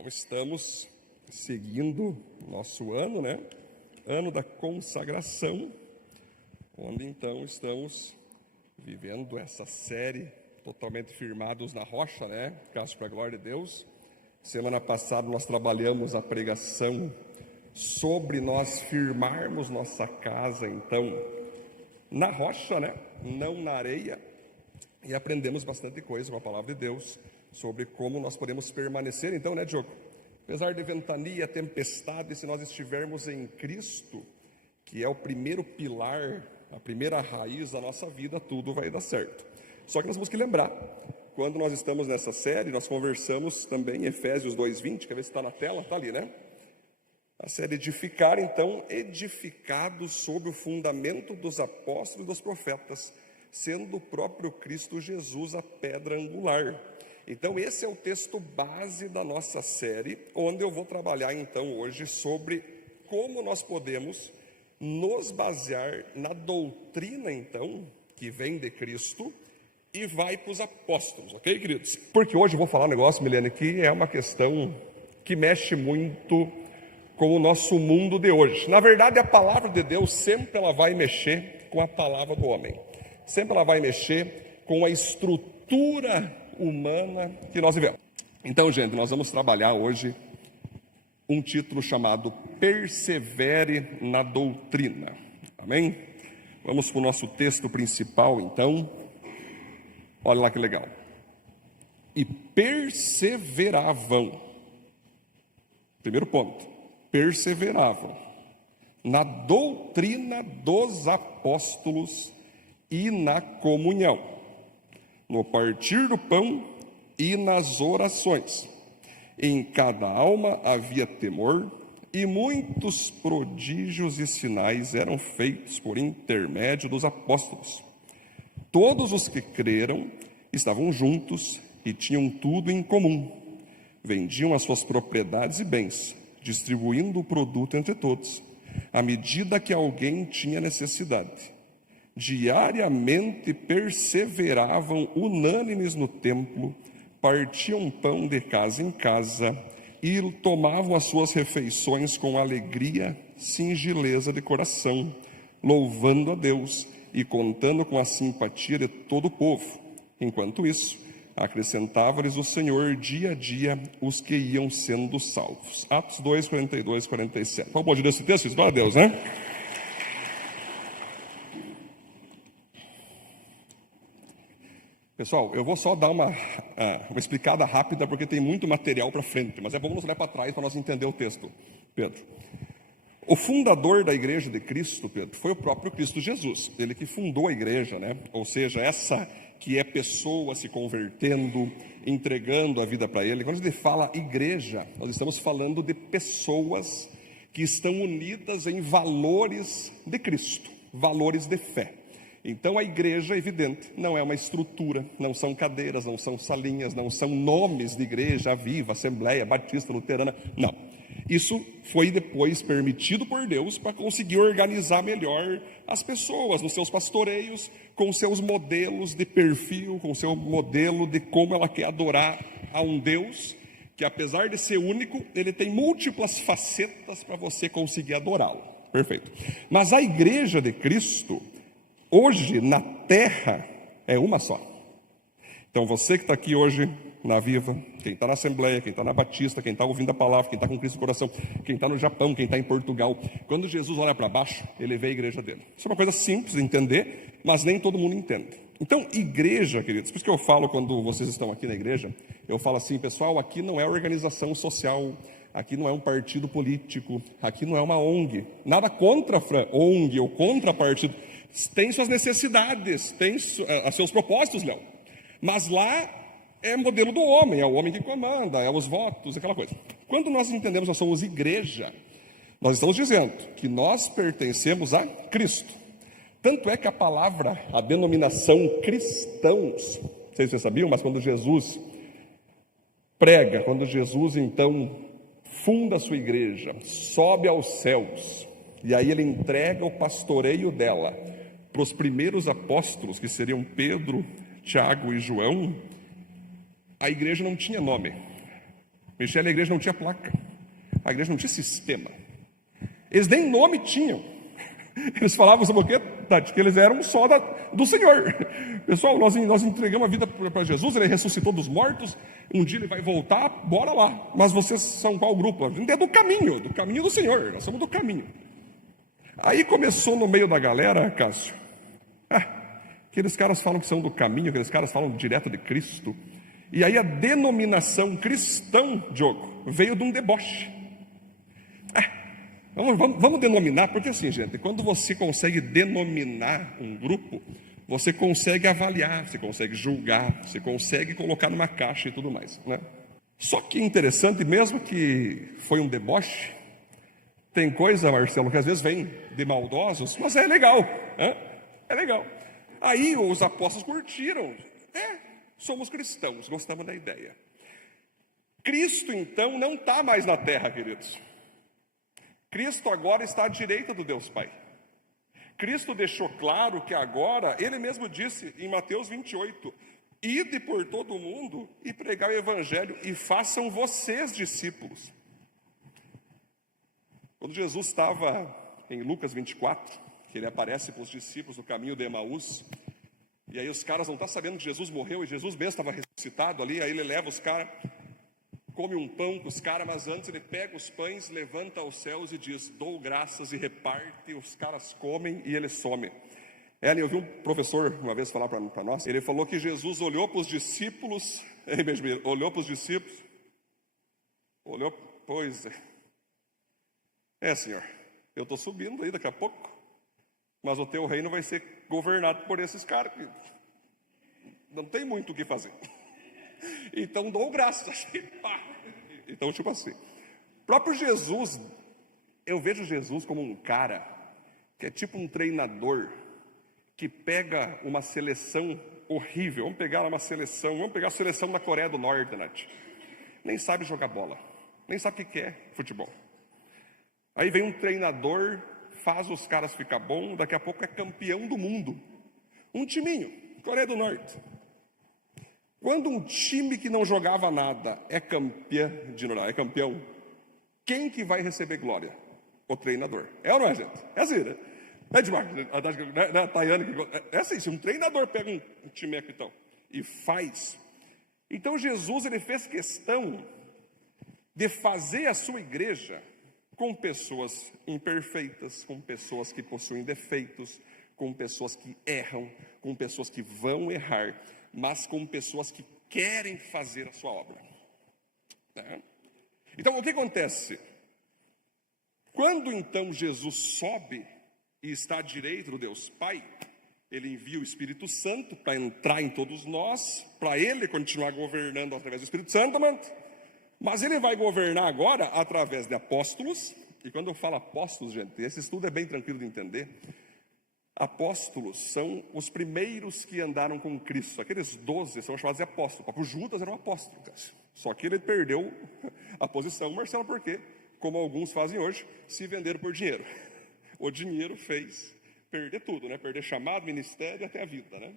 Então, estamos seguindo nosso ano, né? Ano da consagração, onde então estamos vivendo essa série totalmente firmados na rocha, né? Graças para a glória de Deus. Semana passada nós trabalhamos a pregação sobre nós firmarmos nossa casa, então, na rocha, né? Não na areia. E aprendemos bastante coisa com a palavra de Deus sobre como nós podemos permanecer, então, né, Diogo? Apesar de ventania, tempestade, se nós estivermos em Cristo, que é o primeiro pilar, a primeira raiz da nossa vida, tudo vai dar certo. Só que nós temos que lembrar, quando nós estamos nessa série, nós conversamos também em Efésios 2:20, quer ver se está na tela? Está ali, né? A série edificar, então, edificados sobre o fundamento dos apóstolos e dos profetas, sendo o próprio Cristo Jesus a pedra angular. Então, esse é o texto base da nossa série, onde eu vou trabalhar, então, hoje sobre como nós podemos nos basear na doutrina, então, que vem de Cristo e vai para os apóstolos, ok, queridos? Porque hoje eu vou falar um negócio, Milene, que é uma questão que mexe muito com o nosso mundo de hoje. Na verdade, a palavra de Deus sempre ela vai mexer com a palavra do homem. Sempre ela vai mexer com a estrutura humana que nós vivemos. Então, gente, nós vamos trabalhar hoje um título chamado Persevere na Doutrina. Amém? Vamos para o nosso texto principal, então. Olha lá que legal. E perseveravam. Primeiro ponto. Perseveravam na doutrina dos apóstolos e na comunhão, no partir do pão e nas orações. Em cada alma havia temor, e muitos prodígios e sinais eram feitos por intermédio dos apóstolos. Todos os que creram estavam juntos e tinham tudo em comum. Vendiam as suas propriedades e bens, distribuindo o produto entre todos, à medida que alguém tinha necessidade. Diariamente perseveravam unânimes no templo, partiam pão de casa em casa e tomavam as suas refeições com alegria, singeleza de coração, louvando a Deus e contando com a simpatia de todo o povo. Enquanto isso, acrescentava-lhes o Senhor dia a dia os que iam sendo salvos. Atos 2, 42, 47. Qual pode ler esse texto? Glória a Deus, né? Pessoal, eu vou só dar uma explicada rápida, porque tem muito material para frente, mas é bom nos olhar para trás para nós entender o texto, Pedro. O fundador da igreja de Cristo, Pedro, foi o próprio Cristo Jesus, ele que fundou a igreja, né? Ou seja, essa que é pessoa se convertendo, entregando a vida para ele. Quando a gente fala igreja, nós estamos falando de pessoas que estão unidas em valores de Cristo, valores de fé. Então a igreja, evidente, não é uma estrutura, não são cadeiras, não são salinhas, não são nomes de igreja, Viva, Assembleia, Batista, Luterana, não. Isso foi depois permitido por Deus para conseguir organizar melhor as pessoas nos seus pastoreios, com seus modelos de perfil, com seu modelo de como ela quer adorar a um Deus, que apesar de ser único, ele tem múltiplas facetas para você conseguir adorá-lo. Perfeito. Mas a igreja de Cristo, hoje, na terra, é uma só. Então, você que está aqui hoje na Viva, quem está na Assembleia, quem está na Batista, quem está ouvindo a palavra, quem está com Cristo no coração, quem está no Japão, quem está em Portugal, quando Jesus olha para baixo, ele vê a igreja dele. Isso é uma coisa simples de entender, mas nem todo mundo entende. Então, igreja, queridos, por isso que eu falo quando vocês estão aqui na igreja, eu falo assim, pessoal, aqui não é organização social, aqui não é um partido político, aqui não é uma ONG, nada contra a ONG ou contra partido, tem suas necessidades, tem seus propósitos, Léo. Mas lá é modelo do homem, é o homem que comanda, é os votos, aquela coisa. Quando nós entendemos que nós somos igreja, nós estamos dizendo que nós pertencemos a Cristo. Tanto é que a palavra, a denominação cristãos, não sei se vocês sabiam, mas quando Jesus prega, quando Jesus então funda a sua igreja, sobe aos céus, e aí ele entrega o pastoreio dela para os primeiros apóstolos, que seriam Pedro, Tiago e João, a igreja não tinha nome. Michele, a igreja não tinha placa. A igreja não tinha sistema. Eles nem nome tinham. Eles falavam, sabe o quê, Tati? Que eles eram só do Senhor. Pessoal, nós entregamos a vida para Jesus, Ele ressuscitou dos mortos, um dia Ele vai voltar, bora lá. Mas vocês são qual grupo? A gente é do caminho do Senhor, nós somos do caminho. Aí começou no meio da galera, Cássio, aqueles caras falam que são do caminho, aqueles caras falam direto de Cristo. E aí a denominação cristão, Diogo, veio de um deboche. Vamos denominar, porque assim, gente, quando você consegue denominar um grupo, você consegue avaliar, você consegue julgar, você consegue colocar numa caixa e tudo mais, né? Só que interessante, mesmo que foi um deboche, tem coisa, Marcelo, que às vezes vem de maldosos, mas é legal, né? É legal. Aí os apóstolos curtiram, somos cristãos, gostamos da ideia. Cristo, então, não está mais na terra, queridos. Cristo agora está à direita do Deus Pai. Cristo deixou claro que agora, Ele mesmo disse em Mateus 28, ide por todo o mundo e pregai o Evangelho e façam vocês discípulos. Quando Jesus estava em Lucas 24, que Ele aparece para os discípulos no caminho de Emaús, e aí os caras não estão sabendo que Jesus morreu, e Jesus mesmo estava ressuscitado ali, aí Ele leva os caras, come um pão com os caras, mas antes Ele pega os pães, levanta aos céus e diz, dou graças e reparte, os caras comem e Ele some. Eu vi um professor uma vez falar para nós, ele falou que Jesus olhou para os discípulos, pois Senhor, eu estou subindo aí daqui a pouco, mas o teu reino vai ser governado por esses caras, não tem muito o que fazer, então dou graças, então tipo assim, próprio Jesus, eu vejo Jesus como um cara, que é tipo um treinador, que pega uma seleção horrível, vamos pegar a seleção da Coreia do Norte, Nath, nem sabe jogar bola, nem sabe o que é futebol. Aí vem um treinador, faz os caras ficar bom, daqui a pouco é campeão do mundo. Um timinho, Coreia do Norte. Quando um time que não jogava nada é campeão, quem que vai receber glória? O treinador. É ou não é, gente? É assim, né? Não é demais, a Tayane, é assim, se um treinador pega um time então e faz. Então Jesus, ele fez questão de fazer a sua igreja com pessoas imperfeitas, com pessoas que possuem defeitos, com pessoas que erram, com pessoas que vão errar, mas com pessoas que querem fazer a sua obra. Então, o que acontece? Quando então Jesus sobe e está à direita do Deus Pai, Ele envia o Espírito Santo para entrar em todos nós, para Ele continuar governando através do Espírito Santo, mas Ele vai governar agora através de apóstolos, e quando eu falo apóstolos, gente, esse estudo é bem tranquilo de entender. Apóstolos são os primeiros que andaram com Cristo, aqueles 12 são chamados de apóstolos, o próprio Judas era um apóstolo, só que ele perdeu a posição, Marcelo, por quê? Como alguns fazem hoje, se venderam por dinheiro. O dinheiro fez perder tudo, né? Perder chamado, ministério e até a vida, né?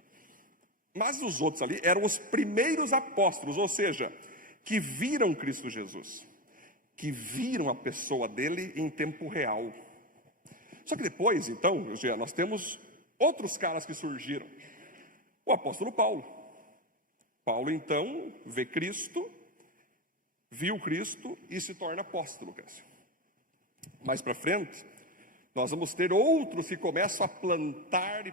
Mas os outros ali eram os primeiros apóstolos, ou seja, que viram Cristo Jesus, que viram a pessoa dele em tempo real. Só que depois, então, nós temos outros caras que surgiram. O apóstolo Paulo. Paulo, então, vê Cristo, viu Cristo e se torna apóstolo. Mais para frente, nós vamos ter outros que começam a plantar,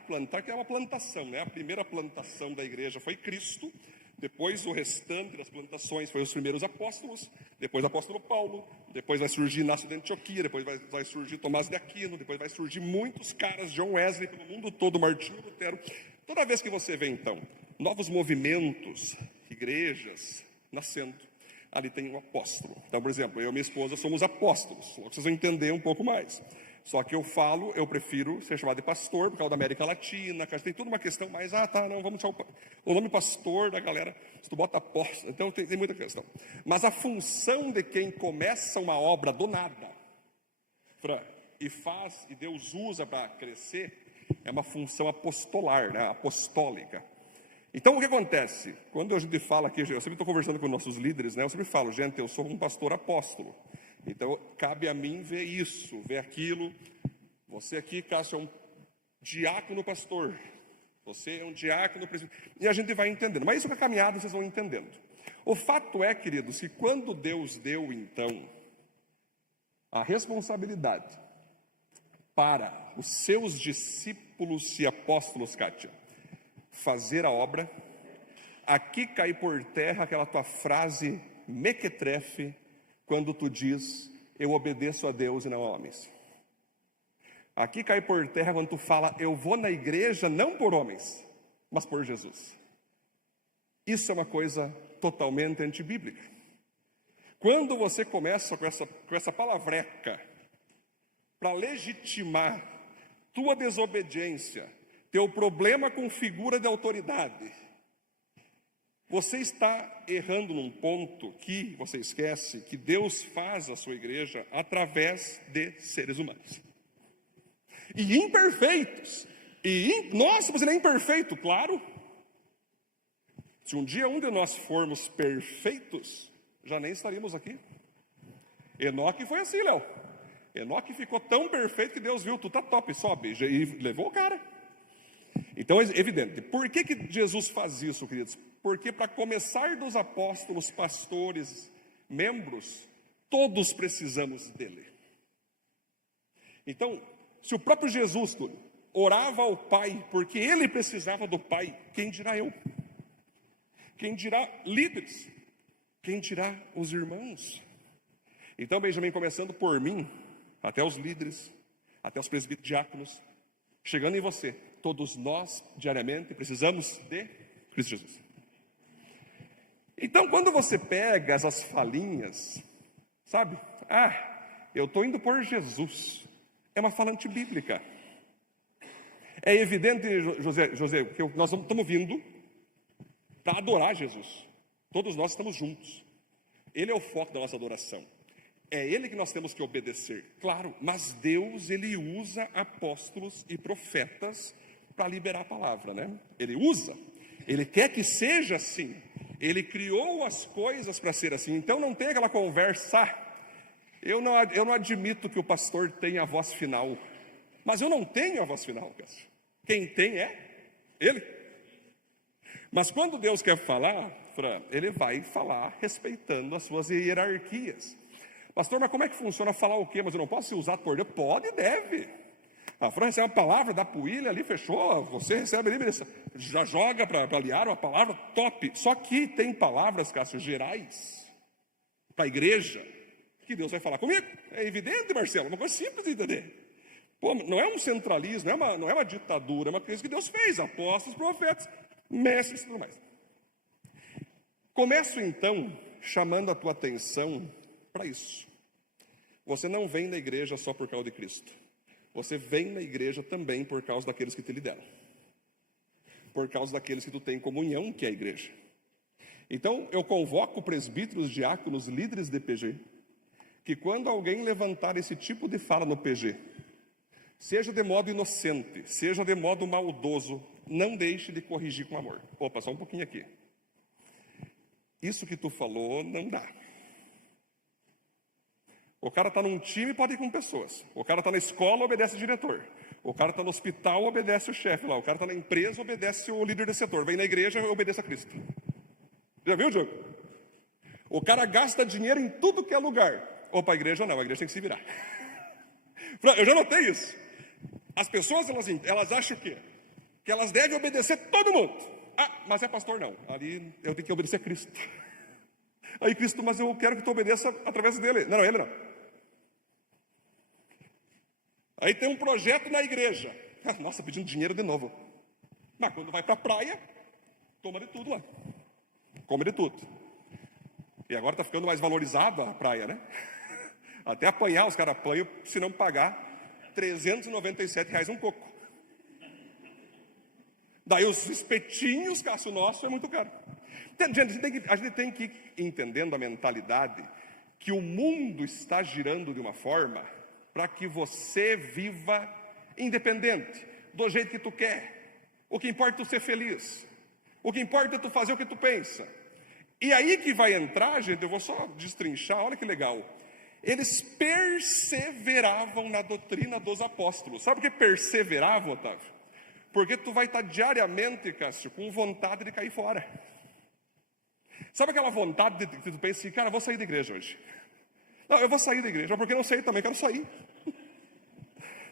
que é uma plantação, né? A primeira plantação da igreja foi Cristo, depois o restante das plantações foi os primeiros apóstolos, depois o apóstolo Paulo, depois vai surgir Inácio de Antioquia, depois vai surgir Tomás de Aquino, depois vai surgir muitos caras, John Wesley, pelo mundo todo, Martinho Lutero. Toda vez que você vê, então, novos movimentos, igrejas nascendo, ali tem um apóstolo. Então, por exemplo, eu e minha esposa somos apóstolos, vocês vão entender um pouco mais. Só que eu prefiro ser chamado de pastor, por causa da América Latina, tem toda uma questão mais, vamos tirar o nome pastor da galera, se tu bota apóstolo, então tem muita questão. Mas a função de quem começa uma obra do nada, e Deus usa para crescer, é uma função apostolar, né? Apostólica. Então, o que acontece? Quando a gente fala aqui, eu sempre estou conversando com nossos líderes, né? Eu sempre falo, gente, eu sou um pastor apóstolo. Então, cabe a mim ver isso, ver aquilo. Você aqui, Cássio, é um diácono pastor. Você é um diácono presbítero. E a gente vai entendendo. Mas isso com a caminhada vocês vão entendendo. O fato é, queridos, que quando Deus deu, então, a responsabilidade para os seus discípulos e apóstolos, Kátia, fazer a obra, aqui cai por terra aquela tua frase mequetrefe, quando tu diz, eu obedeço a Deus e não a homens. Aqui cai por terra quando tu fala, eu vou na igreja não por homens, mas por Jesus. Isso é uma coisa totalmente antibíblica. Quando você começa com essa palavreca para legitimar tua desobediência, teu problema com figura de autoridade, você está errando num ponto que você esquece que Deus faz a sua igreja através de seres humanos. E imperfeitos. Nossa, mas ele é imperfeito, claro. Se um dia um de nós formos perfeitos, já nem estaríamos aqui. Enoque foi assim, Léo. Enoque ficou tão perfeito que Deus viu, tu tá top, sobe, e levou o cara. Então é evidente. Por que Jesus faz isso, queridos? Porque para começar dos apóstolos, pastores, membros, todos precisamos dele. Então, se o próprio Jesus orava ao Pai, porque ele precisava do Pai, quem dirá eu? Quem dirá líderes? Quem dirá os irmãos? Então, Benjamin, começando por mim, até os líderes, até os presbíteros, diáconos, chegando em você, todos nós, diariamente, precisamos de Cristo Jesus. Então, quando você pega essas falinhas, sabe? Eu estou indo por Jesus. É uma fala antibíblica. É evidente, José, que nós estamos vindo para adorar Jesus. Todos nós estamos juntos. Ele é o foco da nossa adoração. É Ele que nós temos que obedecer. Claro, mas Deus, Ele usa apóstolos e profetas para liberar a palavra, né? Ele usa. Ele quer que seja assim. Ele criou as coisas para ser assim. Então não tem aquela conversa, eu não admito que o pastor tenha a voz final. Mas eu não tenho a voz final, Cássio. Quem tem é Ele. Mas quando Deus quer falar, Fran, Ele vai falar respeitando as suas hierarquias. Pastor, mas como é que funciona falar o quê? Mas eu não posso ser usado por Deus? Pode e deve. A Fran recebe uma palavra da Puília ali, fechou, você recebe ali, já joga para aliar uma palavra top. Só que tem palavras, Cássio, gerais, para a igreja, que Deus vai falar comigo. É evidente, Marcelo, uma coisa simples de entender. Pô, não é um centralismo, não é uma ditadura, é uma coisa que Deus fez, apóstolos, profetas, mestres e tudo mais. Começo então chamando a tua atenção para isso. Você não vem na igreja só por causa de Cristo. Você vem na igreja também por causa daqueles que te lideram. Por causa daqueles que tu tem comunhão, que é a igreja. Então, eu convoco presbíteros, diáconos, líderes de PG, que quando alguém levantar esse tipo de fala no PG, seja de modo inocente, seja de modo maldoso, não deixe de corrigir com amor. Opa, só um pouquinho aqui. Isso que tu falou não dá. O cara está num time, pode ir com pessoas. O cara está na escola, obedece o diretor. O cara está no hospital, obedece o chefe lá. O cara está na empresa, obedece o líder de setor. Vem na igreja, obedece a Cristo. Já viu, Diogo? O cara gasta dinheiro em tudo que é lugar. Opa, a igreja não, a igreja tem que se virar. Eu já notei isso. As pessoas, elas acham o quê? Que elas devem obedecer todo mundo. Mas é pastor não. Ali eu tenho que obedecer a Cristo. Aí Cristo, mas eu quero que tu obedeça através dele. Não, ele não. Aí tem um projeto na igreja. Nossa, pedindo dinheiro de novo. Mas quando vai para a praia, toma de tudo lá. Come de tudo. E agora está ficando mais valorizado a praia, né? Até apanhar, os caras apanham, se não pagar R$397 um coco. Daí os espetinhos, Cássio, nosso, é muito caro. Então, gente, a gente tem que ir entendendo a mentalidade que o mundo está girando de uma forma para que você viva independente, do jeito que tu quer. O que importa é tu ser feliz. O que importa é tu fazer o que tu pensa. E aí que vai entrar, gente, eu vou só destrinchar, olha que legal. Eles perseveravam na doutrina dos apóstolos. Sabe por que perseveravam, Otávio? Porque tu vai estar diariamente, Cássio, com vontade de cair fora. Sabe aquela vontade de que tu pensa assim, cara, eu vou sair da igreja hoje. Não, eu vou sair da igreja, porque não sei também, quero sair.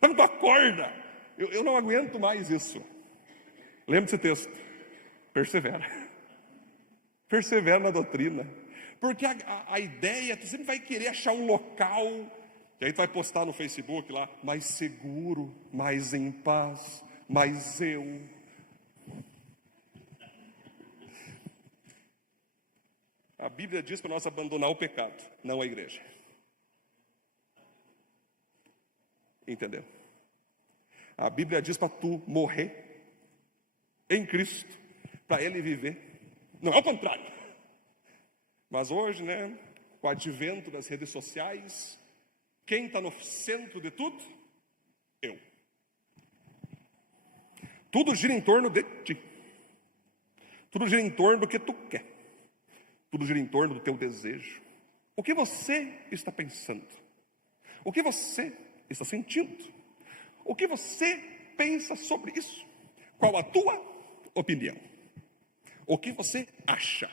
Mas tu acorda. Eu não aguento mais isso. Lembra desse texto? Persevera. Persevera na doutrina. Porque a ideia, tu sempre vai querer achar um local, que aí tu vai postar no Facebook lá, mais seguro, mais em paz, mais eu. A Bíblia diz para nós abandonar o pecado, não a igreja. Entendeu? A Bíblia diz para tu morrer em Cristo, para Ele viver. Não é o contrário. Mas hoje, né, com o advento das redes sociais, quem está no centro de tudo? Eu. Tudo gira em torno de ti. Tudo gira em torno do que tu quer. Tudo gira em torno do teu desejo. O que você está pensando? O que você está sentindo? O que você pensa sobre isso? Qual a tua opinião? O que você acha?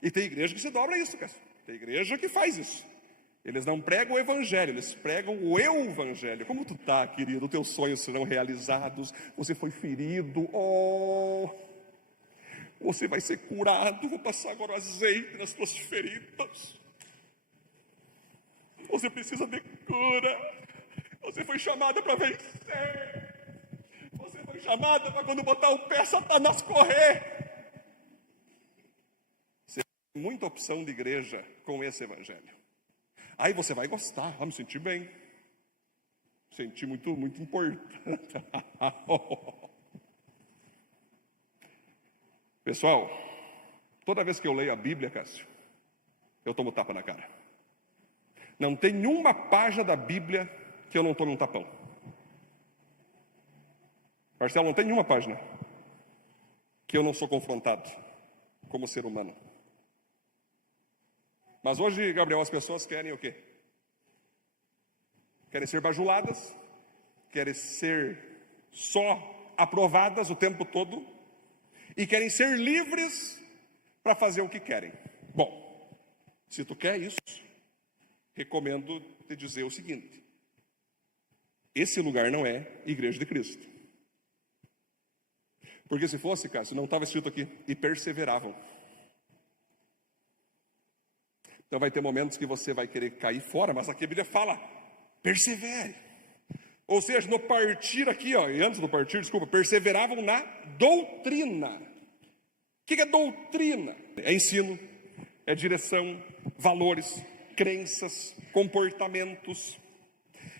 E tem igreja que se dobra isso, cara. Tem igreja que faz isso. Eles não pregam o evangelho, eles pregam o eu-evangelho. Como tu tá, querido? Teus sonhos serão realizados. Você foi ferido. Oh, você vai ser curado. Vou passar agora azeite nas tuas feridas. Você precisa de cura. Você foi chamada para vencer. Você foi chamada para quando botar o pé, Satanás correr. Muita opção de igreja com esse evangelho. Aí você vai gostar, vai me sentir bem. Sentir muito importante. Pessoal, toda vez que eu leio a Bíblia, Cássio, eu tomo tapa na cara. Não tem uma página da Bíblia que eu não tome um tapão. Marcelo, não tem nenhuma página que eu não sou confrontado como ser humano. Mas hoje, Gabriel, as pessoas querem o quê? Querem ser bajuladas, querem ser só aprovadas o tempo todo e querem ser livres para fazer o que querem. Bom, se tu quer isso, recomendo te dizer o seguinte: esse lugar não é Igreja de Cristo. Porque se fosse, Cássio, não estava escrito aqui, e perseveravam. Então vai ter momentos que você vai querer cair fora, mas aqui a Bíblia fala, persevere. Ou seja, no partir aqui, ó, e antes do partir, desculpa, perseveravam na doutrina. O que é doutrina? É ensino, é direção, valores, crenças, comportamentos.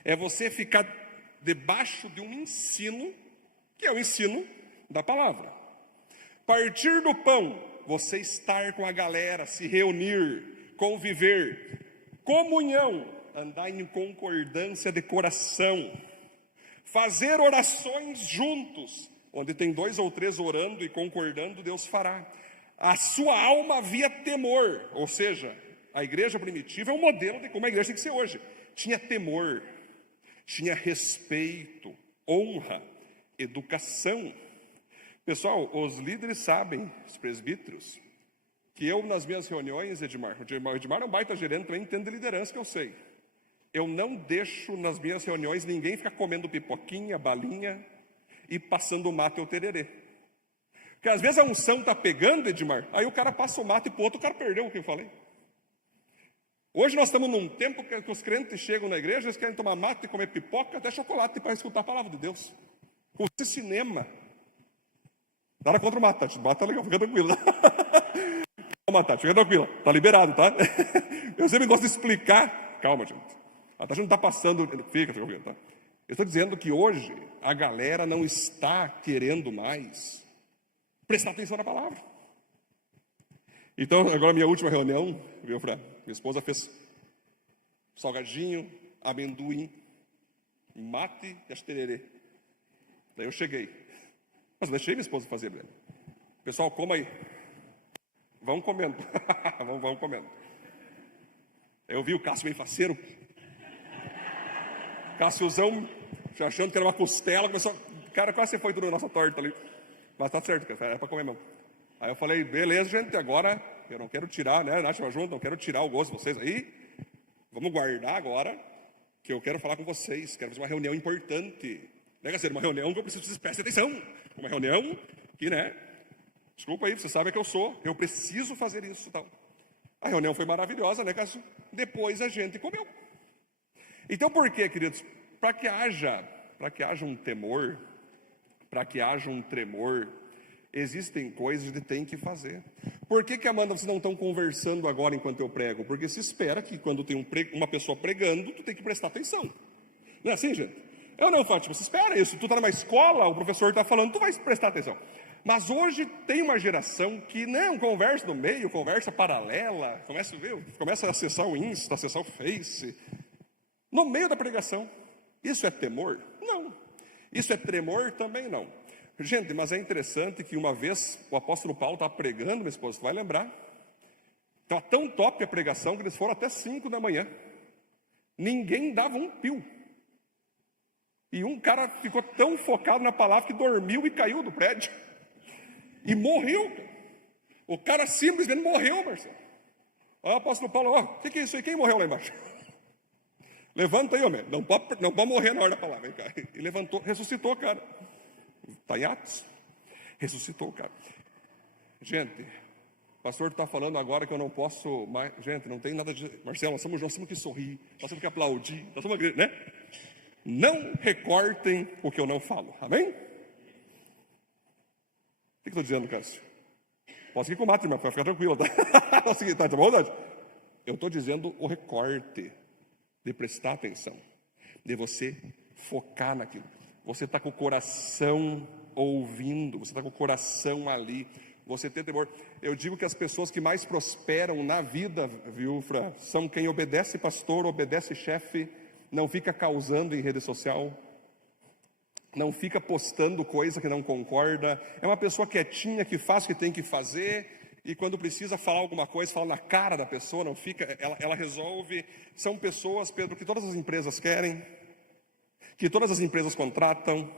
É você ficar debaixo de um ensino, que é o ensino da palavra. Partir do pão, você estar com a galera, se reunir, conviver, comunhão, andar em concordância de coração, fazer orações juntos, onde tem 2 ou 3 orando e concordando, Deus fará. A sua alma havia temor, ou seja, a igreja primitiva é um modelo de como a igreja tem que ser hoje. Tinha temor, tinha respeito, honra, educação. Pessoal, os líderes sabem, os presbíteros, que eu nas minhas reuniões, o Edmar é um baita gerente, também entende de liderança, que eu sei. Eu não deixo nas minhas reuniões ninguém ficar comendo pipoquinha, balinha e passando mate ou tererê. Porque às vezes a unção está pegando, Edmar, aí o cara passa o mate para o outro, o cara perdeu o que eu falei. Hoje nós estamos num tempo que os crentes chegam na igreja, eles querem tomar mate, comer pipoca, até chocolate para escutar a palavra de Deus. Curtir cinema. Nada contra o mate, Tati. O mate tá legal, fica tranquilo. Calma, Tati, fica tranquila. Tá liberado, tá? Eu sempre gosto de explicar. Calma, gente. A Tati não está passando. Fica tranquilo, tá? Eu estou dizendo que hoje a galera não está querendo mais prestar atenção na palavra. Então, agora minha última reunião, viu, Fran? Minha esposa fez salgadinho, amendoim, mate e tererê. Daí eu cheguei. Mas eu deixei minha esposa fazer, Breno. Pessoal, coma aí. Vão comendo. vão comendo. Eu vi o Cássio bem faceiro. Cássiozão, achando que era uma costela, começou... Cara, quase foi tudo na nossa torta ali. Mas tá certo, cara, é para comer mesmo. Aí eu falei, beleza, gente, agora eu não quero tirar, né, Nath, junto, não quero tirar o gosto de vocês aí. Vamos guardar agora, que eu quero falar com vocês, quero fazer uma reunião importante. Né, quer dizer, uma reunião que eu preciso que vocês prestem atenção. Uma reunião que, né, desculpa aí, você sabe que eu preciso fazer isso e tal. A reunião foi maravilhosa, né, Cássio? Depois a gente comeu. Então, por quê, queridos? Para que haja um temor, para que haja um tremor, existem coisas que tem que fazer. Por que, Amanda, vocês não estão conversando agora enquanto eu prego? Porque se espera que quando tem uma pessoa pregando, tu tem que prestar atenção. Não é assim, gente? Eu não, Fátima, você espera isso. Tu está numa escola, o professor está falando, tu vai prestar atenção. Mas hoje tem uma geração que não conversa no meio, conversa paralela, começa a acessar o Insta, acessar o Face, no meio da pregação. Isso é temor? Não. Isso é tremor? Também não. Gente, mas é interessante que uma vez o apóstolo Paulo estava pregando, minha esposa, tu vai lembrar? Estava tão top a pregação que eles foram até 5 da manhã. Ninguém dava um pio. E um cara ficou tão focado na palavra que dormiu e caiu do prédio. E morreu. O cara simplesmente morreu, Marcelo. Ó, o apóstolo Paulo, o que é isso aí? Quem morreu lá embaixo? Levanta aí, homem. Não pode morrer na hora da palavra. Hein, cara? E levantou, ressuscitou, cara. Está em Atos. Ressuscitou, cara. Gente, o pastor está falando agora que eu não posso mais. Gente, não tem nada de. Marcelo, nós temos que sorrir, nós temos que aplaudir, nós temos que. Né? Não recortem o que eu não falo. Amém? O que eu estou dizendo, Cássio? Posso ir com o mate, irmão, para ficar tranquilo. Tá? É o seguinte, tá bom, verdade? Eu estou dizendo o recorte. De prestar atenção, de você focar naquilo. Você está com o coração ouvindo, você está com o coração ali, você tem temor. Eu digo que as pessoas que mais prosperam na vida, viu, Fra, são quem obedece pastor, obedece chefe, não fica causando em rede social, não fica postando coisa que não concorda, é uma pessoa quietinha que faz o que tem que fazer. E quando precisa falar alguma coisa, fala na cara da pessoa, não fica, ela resolve. São pessoas, Pedro, que todas as empresas querem, que todas as empresas contratam.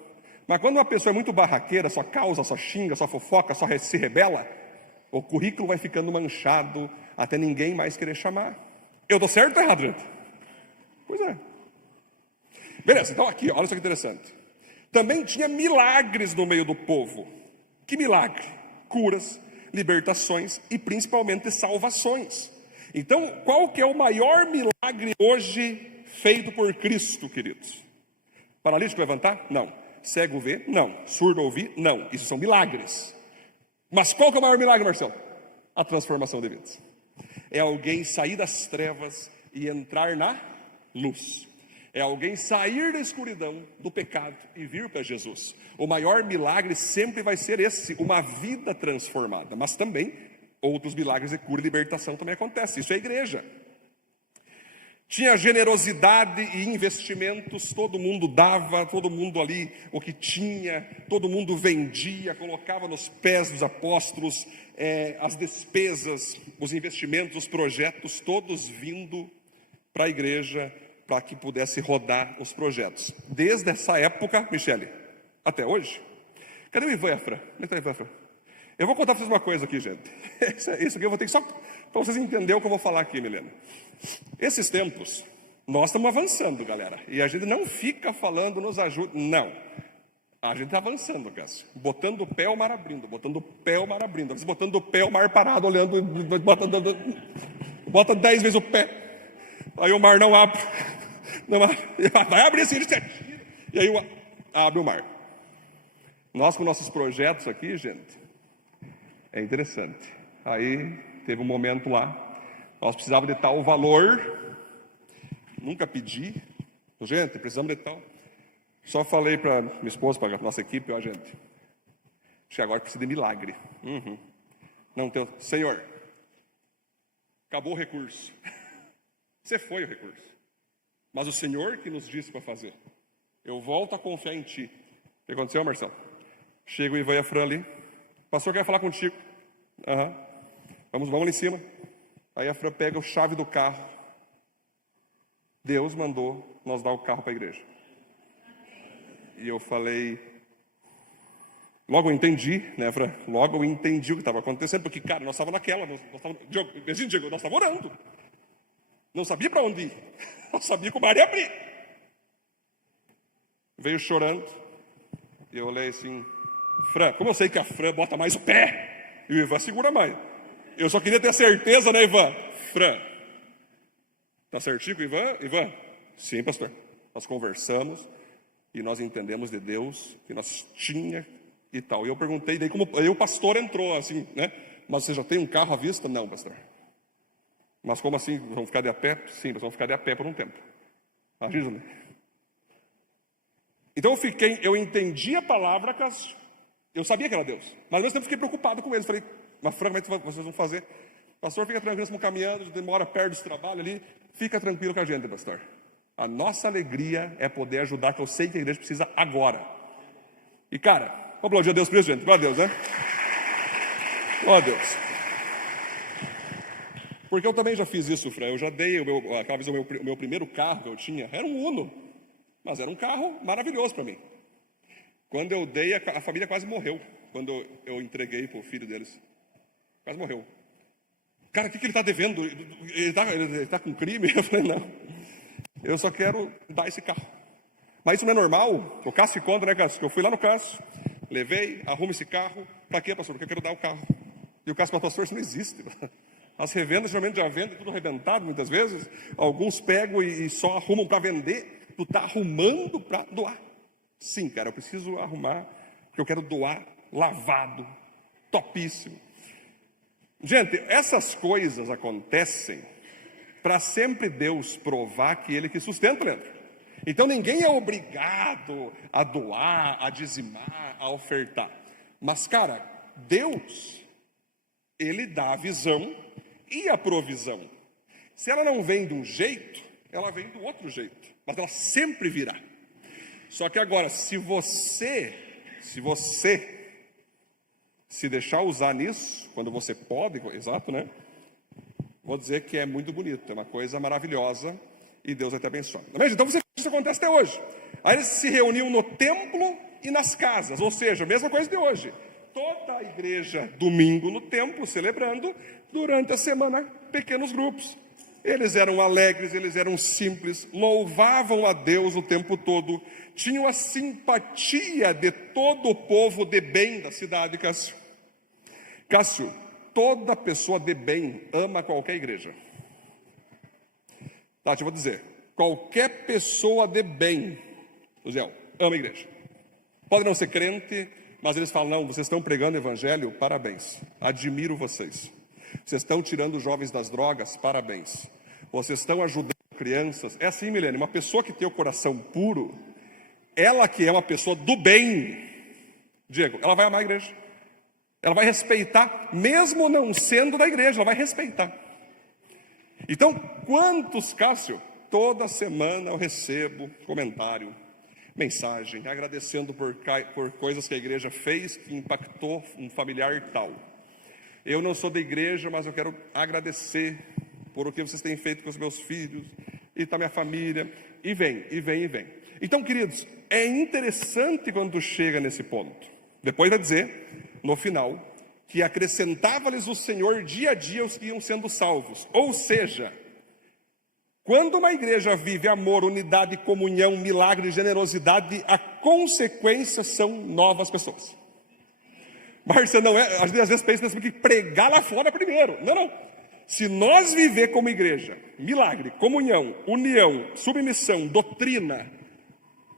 Mas quando uma pessoa é muito barraqueira, só causa, só xinga, só fofoca, só se rebela, o currículo vai ficando manchado, até ninguém mais querer chamar. Eu estou certo ou errado, gente? Pois é. Beleza, então aqui, olha só que interessante. Também tinha milagres no meio do povo. Que milagre? Curas, libertações e principalmente salvações. Então, qual que é o maior milagre hoje feito por Cristo, queridos? Paralítico levantar? Não. Cego ver? Não. Surdo ouvir? Não. Isso são milagres. Mas qual que é o maior milagre, Marcelo? A transformação de vidas. É alguém sair das trevas e entrar na luz. É alguém sair da escuridão, do pecado e vir para Jesus. O maior milagre sempre vai ser esse, uma vida transformada. Mas também outros milagres de cura e libertação também acontecem. Isso é a igreja. Tinha generosidade e investimentos, todo mundo dava, todo mundo ali o que tinha, todo mundo vendia, colocava nos pés dos apóstolos as despesas, os investimentos, os projetos, todos vindo para a igreja, para que pudesse rodar os projetos. Desde essa época, Michele, até hoje. Cadê o Ivan, Efra? Onde está o Ivan, Efra? Eu vou contar para vocês uma coisa aqui, gente. Isso aqui eu vou ter que só para vocês entenderem o que eu vou falar aqui, Milena. Esses tempos, nós estamos avançando, galera. E a gente não fica falando nos ajuda. Não. A gente está avançando, Cássio. Botando o pé, o mar abrindo. Botando o pé, o mar abrindo. Botando o pé, o mar parado, olhando. Bota 10 vezes o pé. Aí o mar não abre. Não, vai abrir assim, e aí abre o mar. Nós com nossos projetos aqui, gente, é interessante. Aí teve um momento lá, nós precisávamos de tal valor, nunca pedi, gente, precisamos de tal. Só falei para minha esposa, para a nossa equipe, ó, gente, acho que agora precisa de milagre. Não tem, Senhor, acabou o recurso. Você foi o recurso. Mas o Senhor que nos disse para fazer. Eu volto a confiar em Ti. O que aconteceu, Marcelo? Chega o Ivan e a Fran ali. Pastor quer falar contigo. Aham. Vamos lá em cima. Aí a Fran pega a chave do carro. Deus mandou nós dar o carro para a igreja. E eu falei... Logo eu entendi, né, Fran? Logo eu entendi o que estava acontecendo. Porque, cara, nós estávamos naquela. Nós estávamos orando. Não sabia para onde ir. Não sabia como ia abrir. Veio chorando. E eu olhei assim... Fran, como eu sei que a Fran bota mais o pé, e o Ivan segura mais. Eu só queria ter certeza, né, Ivan? Fran, tá certinho com o Ivan? Ivan? Sim, pastor. Nós conversamos e nós entendemos de Deus que nós tinha e tal. E eu perguntei, daí como aí o pastor entrou assim, né? Mas você já tem um carro à vista? Não, pastor. Mas como assim? Vamos ficar de a pé? Sim, nós vamos ficar de a pé por um tempo. Imagina, né? Então eu entendi a palavra, Cássio. Eu sabia que era Deus, mas ao mesmo tempo fiquei preocupado com eles. Falei, mas Fran, como é que vocês vão fazer? Pastor, fica tranquilo, estamos caminhando, demora perto do trabalho ali. Fica tranquilo com a gente, pastor. A nossa alegria é poder ajudar, que eu sei que a igreja precisa agora. E cara, vamos aplaudir a Deus por isso, gente. Glória a Deus, né? Glória a Deus. Porque eu também já fiz isso, Fran. Eu já dei aquela vez o meu primeiro carro que eu tinha. Era um Uno, mas era um carro maravilhoso para mim. Quando eu dei, a família quase morreu. Quando eu entreguei para o filho deles. Quase morreu. Cara, o que ele está devendo? Ele está com crime? Eu falei, não. Eu só quero dar esse carro. Mas isso não é normal? O Cássio conta, né, Cássio? Eu fui lá no Cássio, levei, arrumo esse carro. Para quê, pastor? Porque eu quero dar o carro. E o Cássio falou, pastor, isso não existe. As revendas geralmente já vendem tudo arrebentado, muitas vezes. Alguns pegam e só arrumam para vender. Tu está arrumando para doar. Sim, cara, eu preciso arrumar, porque eu quero doar lavado, topíssimo. Gente, essas coisas acontecem para sempre Deus provar que Ele que sustenta, Leandro. Então ninguém é obrigado a doar, a dizimar, a ofertar. Mas, cara, Deus, Ele dá a visão e a provisão. Se ela não vem de um jeito, ela vem do outro jeito. Mas ela sempre virá. Só que agora, se você se deixar usar nisso, quando você pode, exato, né? Vou dizer que é muito bonito, é uma coisa maravilhosa e Deus vai te abençoar. Então isso acontece até hoje. Aí eles se reuniam no templo e nas casas, ou seja, a mesma coisa de hoje. Toda a igreja, domingo no templo, celebrando, durante a semana, pequenos grupos. Eles eram alegres, eles eram simples, louvavam a Deus o tempo todo, tinham a simpatia de todo o povo de bem da cidade, Cássio. Cássio, toda pessoa de bem ama qualquer igreja. Tá, te vou dizer, qualquer pessoa de bem, José, ama a igreja. Pode não ser crente, mas eles falam, não, vocês estão pregando o evangelho, parabéns, admiro vocês. Vocês estão tirando os jovens das drogas, parabéns. Vocês estão ajudando crianças. É assim, Milene, uma pessoa que tem o coração puro, ela que é uma pessoa do bem, Diego, ela vai amar a igreja. Ela vai respeitar, mesmo não sendo da igreja, ela vai respeitar. Então, quantos, Cássio, toda semana eu recebo comentário, mensagem, agradecendo por coisas que a igreja fez, que impactou um familiar tal. Eu não sou da igreja, mas eu quero agradecer por o que vocês têm feito com os meus filhos e com a minha família. E vem. Então, queridos, é interessante quando tu chega nesse ponto. Depois vai dizer, no final, que acrescentava-lhes o Senhor dia a dia os que iam sendo salvos. Ou seja, quando uma igreja vive amor, unidade, comunhão, milagre, generosidade, a consequência são novas pessoas. Márcia, não é, às vezes pensa que pregar lá fora primeiro. Não. Se nós viver como igreja, milagre, comunhão, união, submissão, doutrina,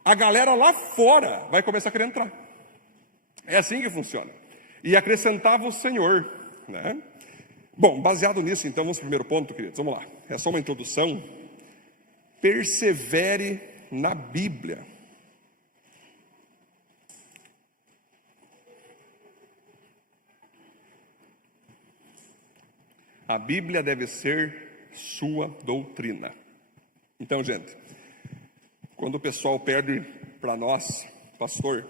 a galera lá fora vai começar a querer entrar. É assim que funciona. E acrescentava o Senhor, né? Bom, baseado nisso, então, vamos para o primeiro ponto, queridos. Vamos lá. É só uma introdução. Persevere na Bíblia. A Bíblia deve ser sua doutrina. Então, gente, quando o pessoal pede para nós, pastor,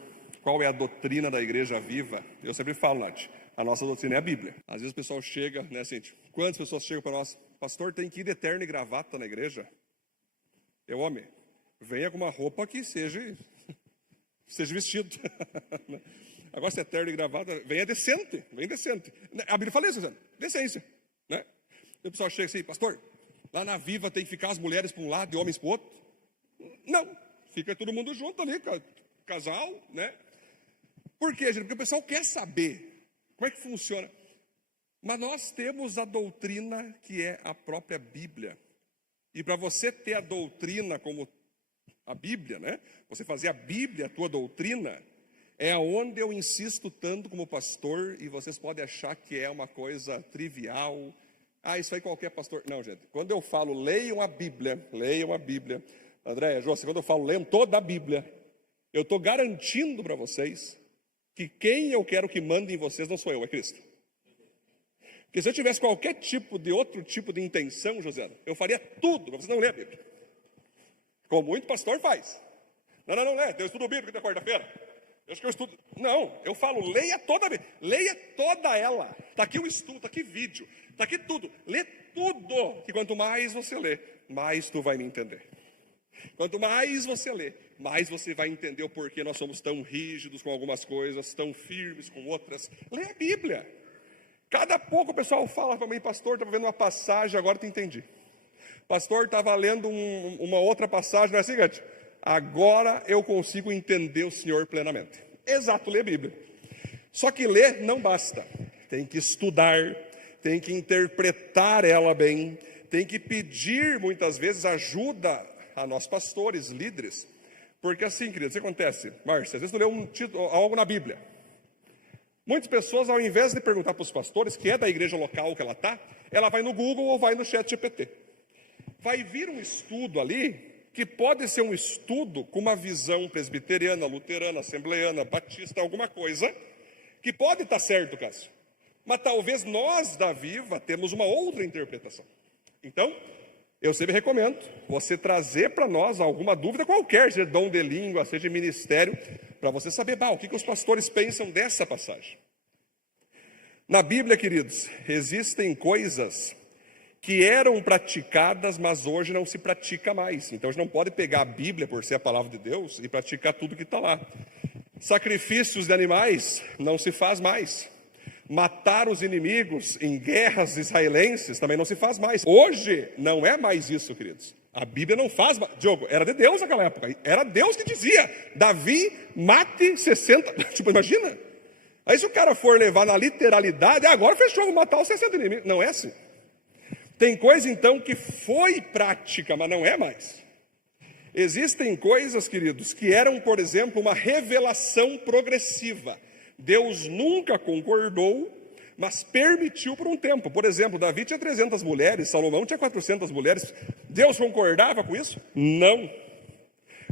qual é a doutrina da igreja viva, eu sempre falo, Nath, a nossa doutrina é a Bíblia. Às vezes o pessoal chega, né, assim, quantas pessoas chegam para nós, pastor, tem que ir de terno e gravata na igreja? Eu, homem, venha com uma roupa que seja vestido. Agora, se é terno e gravata, venha decente, venha decente. A Bíblia fala isso, decência, né? E o pessoal chega assim, pastor, lá na Viva tem que ficar as mulheres para um lado e homens para o outro? Não, fica todo mundo junto ali, casal, né? Por quê, gente? Porque o pessoal quer saber como é que funciona. Mas nós temos a doutrina que é a própria Bíblia. E para você ter a doutrina como a Bíblia, né? Você fazer a Bíblia a tua doutrina, é onde eu insisto tanto como pastor, e vocês podem achar que é uma coisa trivial. Ah, isso aí qualquer pastor... Não, gente, quando eu falo leiam a Bíblia, André, José, quando eu falo leiam toda a Bíblia, eu estou garantindo para vocês que quem eu quero que mande em vocês não sou eu, é Cristo. Porque se eu tivesse qualquer outro tipo de intenção, José, eu faria tudo para vocês não lerem a Bíblia. Como muito pastor faz. Não, eu estudo Bíblia na quarta-feira. Eu acho que eu estudo. Não, eu falo, leia toda a Bíblia. Leia toda ela. Está aqui o estudo, está aqui vídeo, está aqui tudo. Lê tudo. Que quanto mais você lê, mais tu vai me entender. Quanto mais você lê, mais você vai entender o porquê nós somos tão rígidos com algumas coisas, tão firmes com outras. Lê a Bíblia. Cada pouco o pessoal fala para mim, pastor, estava vendo uma passagem, agora te entendi. Pastor, estava lendo uma outra passagem, não é assim, Gante? Agora eu consigo entender o Senhor plenamente. Exato, lê a Bíblia. Só que ler não basta. Tem que estudar, tem que interpretar ela bem, tem que pedir muitas vezes ajuda a nós pastores, líderes. Porque assim, queridos, o que acontece? Márcia, às vezes tu lê algo na Bíblia. Muitas pessoas, ao invés de perguntar para os pastores, que é da igreja local que ela está, ela vai no Google ou vai no ChatGPT. Vai vir um estudo ali, que pode ser um estudo com uma visão presbiteriana, luterana, assembleiana, batista, alguma coisa, que pode estar certo, Cássio. Mas talvez nós, da Viva, temos uma outra interpretação. Então, eu sempre recomendo você trazer para nós alguma dúvida qualquer, seja dom de língua, seja ministério, para você saber, o que os pastores pensam dessa passagem. Na Bíblia, queridos, existem coisas que eram praticadas, mas hoje não se pratica mais. Então, a gente não pode pegar a Bíblia, por ser a palavra de Deus, e praticar tudo que está lá. Sacrifícios de animais não se faz mais. Matar os inimigos em guerras israelenses também não se faz mais. Hoje não é mais isso, queridos. A Bíblia não faz mais. Diogo, era de Deus naquela época. Era Deus que dizia, Davi, mate 60... Tipo, imagina. Aí se o cara for levar na literalidade, agora fechou, vou matar os 60 inimigos. Não é assim. Tem coisa, então, que foi prática, mas não é mais. Existem coisas, queridos, que eram, por exemplo, uma revelação progressiva. Deus nunca concordou, mas permitiu por um tempo. Por exemplo, Davi tinha 300 mulheres, Salomão tinha 400 mulheres. Deus concordava com isso? Não.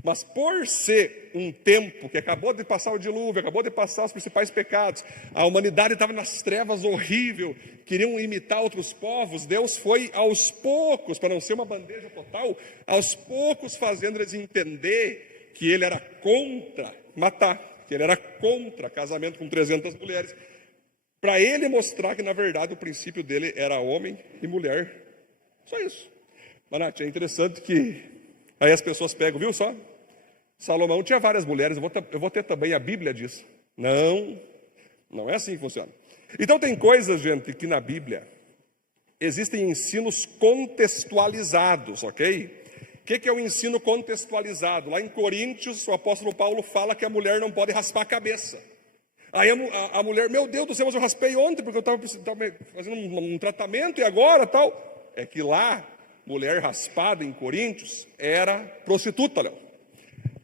Mas por ser um tempo que acabou de passar o dilúvio, acabou de passar os principais pecados, a humanidade estava nas trevas horrível, queriam imitar outros povos, Deus foi aos poucos, para não ser uma bandeja total, aos poucos fazendo eles entender que ele era contra matar, que ele era contra casamento com 300 mulheres, para ele mostrar que na verdade o princípio dele era homem e mulher. Só isso. Manate, é interessante que aí as pessoas pegam, viu só? Salomão tinha várias mulheres, eu vou ter também, a Bíblia diz. Não é assim que funciona. Então tem coisas, gente, que na Bíblia existem ensinos contextualizados, ok? O que é o ensino contextualizado? Lá em Coríntios, o apóstolo Paulo fala que a mulher não pode raspar a cabeça. Aí a mulher, meu Deus do céu, mas eu raspei ontem porque eu estava fazendo um tratamento e agora tal. É que lá, mulher raspada em Coríntios era prostituta, Léo.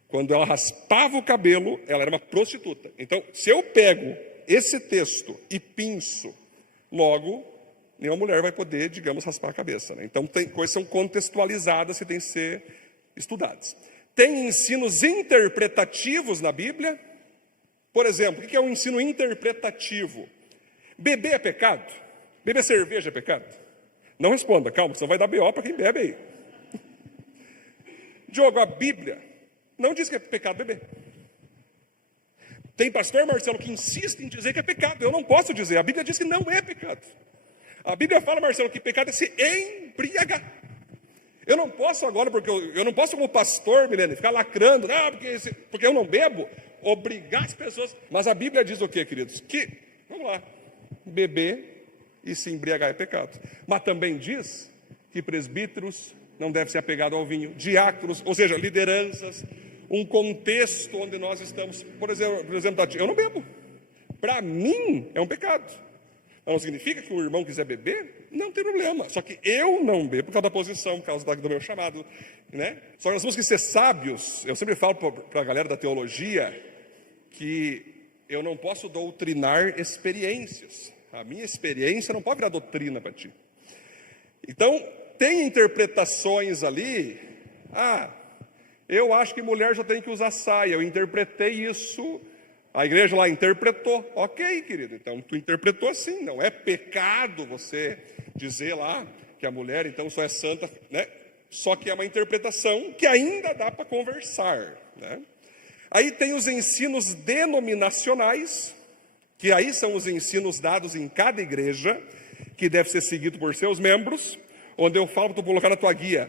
Quando ela raspava o cabelo, ela era uma prostituta. Então, se eu pego esse texto e pinço, logo, nenhuma mulher vai poder, digamos, raspar a cabeça, né? Então, tem coisas que são contextualizadas que têm que ser estudadas. Tem ensinos interpretativos na Bíblia. Por exemplo, o que é um ensino interpretativo? Beber é pecado? Beber cerveja é pecado? Não responda, calma, senão vai dar BO para quem bebe aí. Diogo, a Bíblia não diz que é pecado beber. Tem pastor, Marcelo, que insiste em dizer que é pecado. Eu não posso dizer, a Bíblia diz que não é pecado. A Bíblia fala, Marcelo, que pecado é se embriagar. Eu não posso agora, porque eu não posso como pastor, Milene, ficar lacrando, não, porque eu não bebo, obrigar as pessoas. Mas a Bíblia diz o quê, queridos? Que, vamos lá, beber e se embriagar é pecado. Mas também diz que presbíteros não devem ser apegados ao vinho, diáconos, ou seja, lideranças, um contexto onde nós estamos, por exemplo, eu não bebo. Para mim é um pecado. Mas não significa que o irmão quiser beber, não tem problema. Só que eu não bebo por causa da posição, por causa do meu chamado, né? Só que nós temos que ser sábios. Eu sempre falo para a galera da teologia que eu não posso doutrinar experiências. A minha experiência não pode virar doutrina para ti. Então, tem interpretações ali. Eu acho que mulher já tem que usar saia. Eu interpretei isso. A igreja lá interpretou. Ok, querido. Então, tu interpretou assim. Não é pecado você dizer lá que a mulher, então, só é santa, né? Só que é uma interpretação que ainda dá para conversar, né? Aí tem os ensinos denominacionais, que aí são os ensinos dados em cada igreja, que deve ser seguido por seus membros, onde eu falo para tu colocar na tua guia.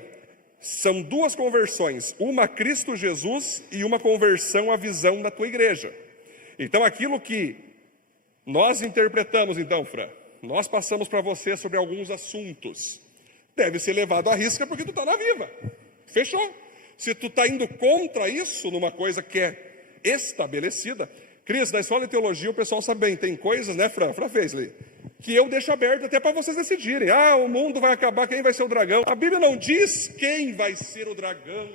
São duas conversões, uma a Cristo Jesus e uma conversão à visão da tua igreja. Então, aquilo que nós interpretamos, então, Fran, nós passamos para você sobre alguns assuntos, deve ser levado à risca porque tu está na viva. Fechou? Se tu está indo contra isso, numa coisa que é estabelecida. Cris, na escola de teologia o pessoal sabe bem, tem coisas, né, Fran fez ali, que eu deixo aberto até para vocês decidirem. O mundo vai acabar, quem vai ser o dragão? A Bíblia não diz quem vai ser o dragão.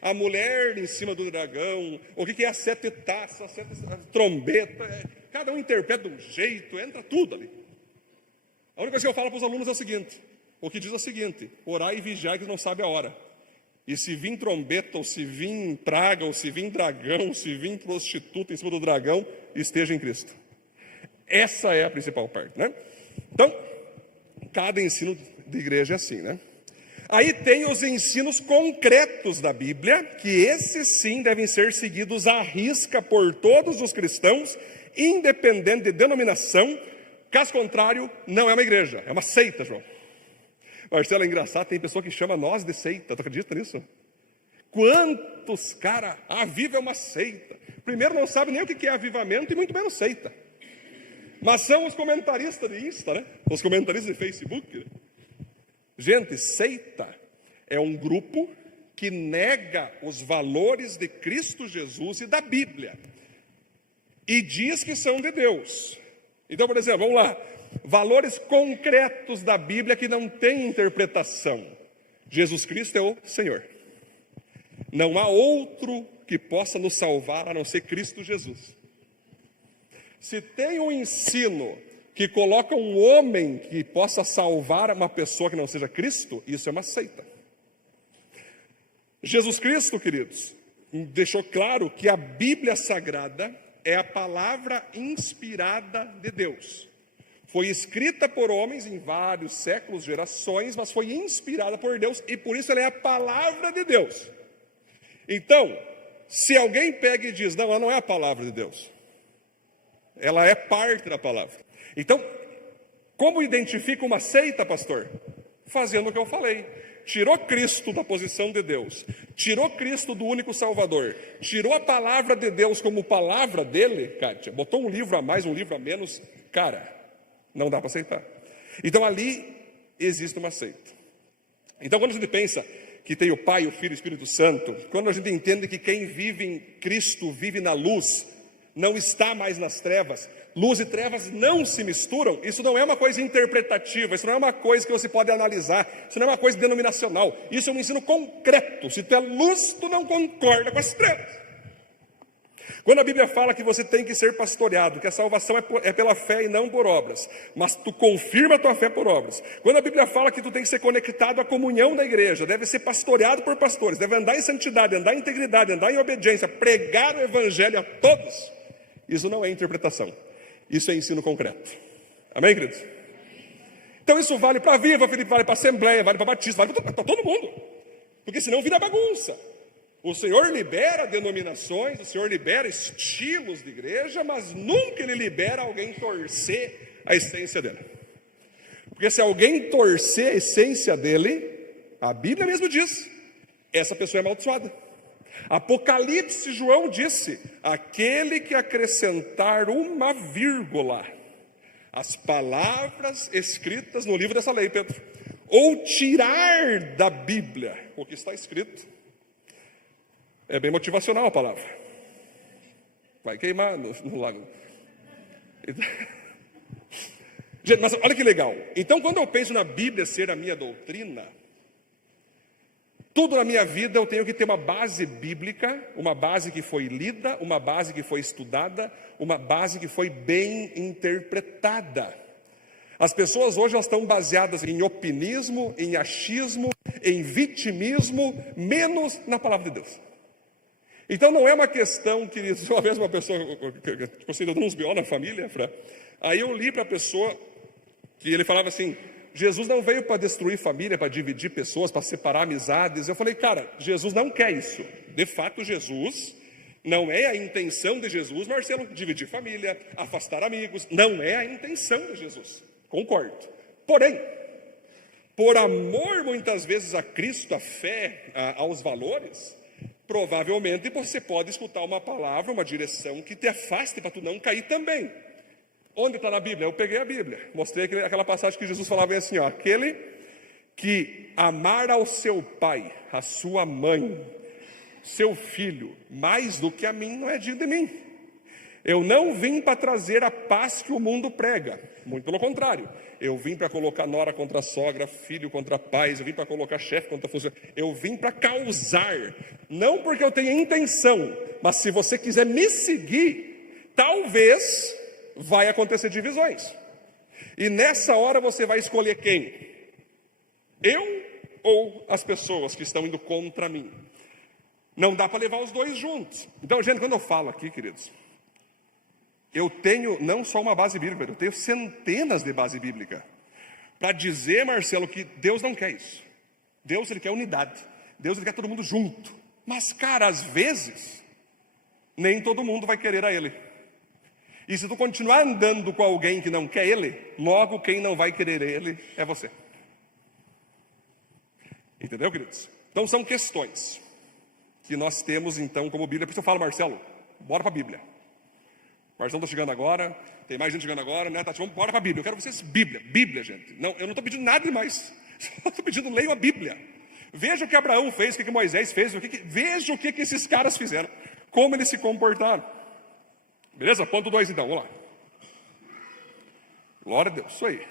A mulher em cima do dragão, o que é a sete taças, a trombeta, cada um interpreta de um jeito, entra tudo ali. A única coisa que eu falo para os alunos é o seguinte, o que diz é o seguinte: orai e vigiai que não sabe a hora. E se vir trombeta, ou se vir praga, ou se vir dragão, ou se vir prostituta em cima do dragão, esteja em Cristo. Essa é a principal parte, né? Então, cada ensino de igreja é assim, né? Aí tem os ensinos concretos da Bíblia, que esses sim devem ser seguidos à risca por todos os cristãos, independente de denominação. Caso contrário, não é uma igreja, é uma seita, João. Marcelo, é engraçado, tem pessoa que chama nós de seita, tu acredita nisso? Quantos caras, Aviva é uma seita. Primeiro não sabe nem o que é avivamento e muito menos seita. Mas são os comentaristas de Insta, né? Os comentaristas de Facebook, né? Gente, seita é um grupo que nega os valores de Cristo Jesus e da Bíblia e diz que são de Deus. Então, por exemplo, vamos lá, valores concretos da Bíblia que não tem interpretação. Jesus Cristo é o Senhor. Não há outro que possa nos salvar a não ser Cristo Jesus. Se tem um ensino que coloca um homem que possa salvar uma pessoa que não seja Cristo, isso é uma seita. Jesus Cristo, queridos, deixou claro que a Bíblia Sagrada é a palavra inspirada de Deus. Foi escrita por homens em vários séculos, gerações, mas foi inspirada por Deus e por isso ela é a palavra de Deus. Então, se alguém pega e diz, não, ela não é a palavra de Deus, ela é parte da palavra. Então, como identifica uma seita, pastor? Fazendo o que eu falei. Tirou Cristo da posição de Deus, tirou Cristo do único Salvador, tirou a palavra de Deus como palavra dele, Kátia, botou um livro a mais, um livro a menos, cara, não dá para aceitar. Então ali existe uma seita. Então quando a gente pensa que tem o Pai, o Filho e o Espírito Santo, quando a gente entende que quem vive em Cristo vive na luz, não está mais nas trevas, luz e trevas não se misturam, isso não é uma coisa interpretativa, isso não é uma coisa que você pode analisar, isso não é uma coisa denominacional, isso é um ensino concreto. Se tu é luz, tu não concorda com as trevas. Quando a Bíblia fala que você tem que ser pastoreado, que a salvação é pela fé e não por obras, mas tu confirma a tua fé por obras. Quando a Bíblia fala que tu tem que ser conectado à comunhão da igreja, deve ser pastoreado por pastores, deve andar em santidade, andar em integridade, andar em obediência, pregar o evangelho a todos, isso não é interpretação, isso é ensino concreto. Amém, queridos? Então isso vale para a Viva, Felipe, vale para a Assembleia, vale para a Batista, vale para todo mundo, porque senão vira bagunça. O Senhor libera denominações, o Senhor libera estilos de igreja, mas nunca Ele libera alguém torcer a essência dele. Porque se alguém torcer a essência dele, a Bíblia mesmo diz, essa pessoa é amaldiçoada. Apocalipse, João disse, aquele que acrescentar uma vírgula às palavras escritas no livro dessa lei, Pedro, ou tirar da Bíblia o que está escrito, é bem motivacional a palavra. Vai queimar no lago. Gente, mas olha que legal. Então, quando eu penso na Bíblia ser a minha doutrina, tudo na minha vida eu tenho que ter uma base bíblica, uma base que foi lida, uma base que foi estudada, uma base que foi bem interpretada. As pessoas hoje elas estão baseadas em opinismo, em achismo, em vitimismo, menos na palavra de Deus. Então não é uma questão, queridos, uma vez uma pessoa, tipo assim, eu dando uns B.O. na família, aí eu li para a pessoa, que ele falava assim, Jesus não veio para destruir família, para dividir pessoas, para separar amizades. Eu falei, cara, Jesus não quer isso. De fato, Jesus, não é a intenção de Jesus, Marcelo, dividir família, afastar amigos, não é a intenção de Jesus, concordo. Porém, por amor muitas vezes a Cristo, a fé, aos valores, provavelmente você pode escutar uma palavra, uma direção que te afaste para tu não cair também. Onde está na Bíblia? Eu peguei a Bíblia, mostrei aquela passagem que Jesus falava assim, ó, aquele que amar ao seu pai, a sua mãe, seu filho, mais do que a mim, não é digno de mim. Eu não vim para trazer a paz que o mundo prega, muito pelo contrário. Eu vim para colocar nora contra sogra, filho contra pais, eu vim para colocar chefe contra funcionário. Eu vim para causar, não porque eu tenha intenção, mas se você quiser me seguir, talvez vai acontecer divisões. E nessa hora você vai escolher quem? Eu ou as pessoas que estão indo contra mim? Não dá para levar os dois juntos. Então, gente, quando eu falo aqui, queridos, eu tenho não só uma base bíblica, eu tenho centenas de base bíblica para dizer, Marcelo, que Deus não quer isso. Deus, Ele quer unidade. Deus, Ele quer todo mundo junto. Mas, cara, às vezes, nem todo mundo vai querer a Ele. E se tu continuar andando com alguém que não quer Ele, logo quem não vai querer Ele é você. Entendeu, queridos? Então, são questões que nós temos, então, como Bíblia. Por isso eu falo, Marcelo, bora para a Bíblia. Marcelo está chegando agora, tem mais gente chegando agora, né? Tati, vamos embora para a Bíblia. Eu quero vocês, Bíblia, gente. Não, eu não estou pedindo nada demais. Estou pedindo, leiam a Bíblia. Veja o que Abraão fez, o que Moisés fez, veja o que esses caras fizeram, como eles se comportaram. Beleza? Ponto 2 então, vamos lá. Glória a Deus, isso aí.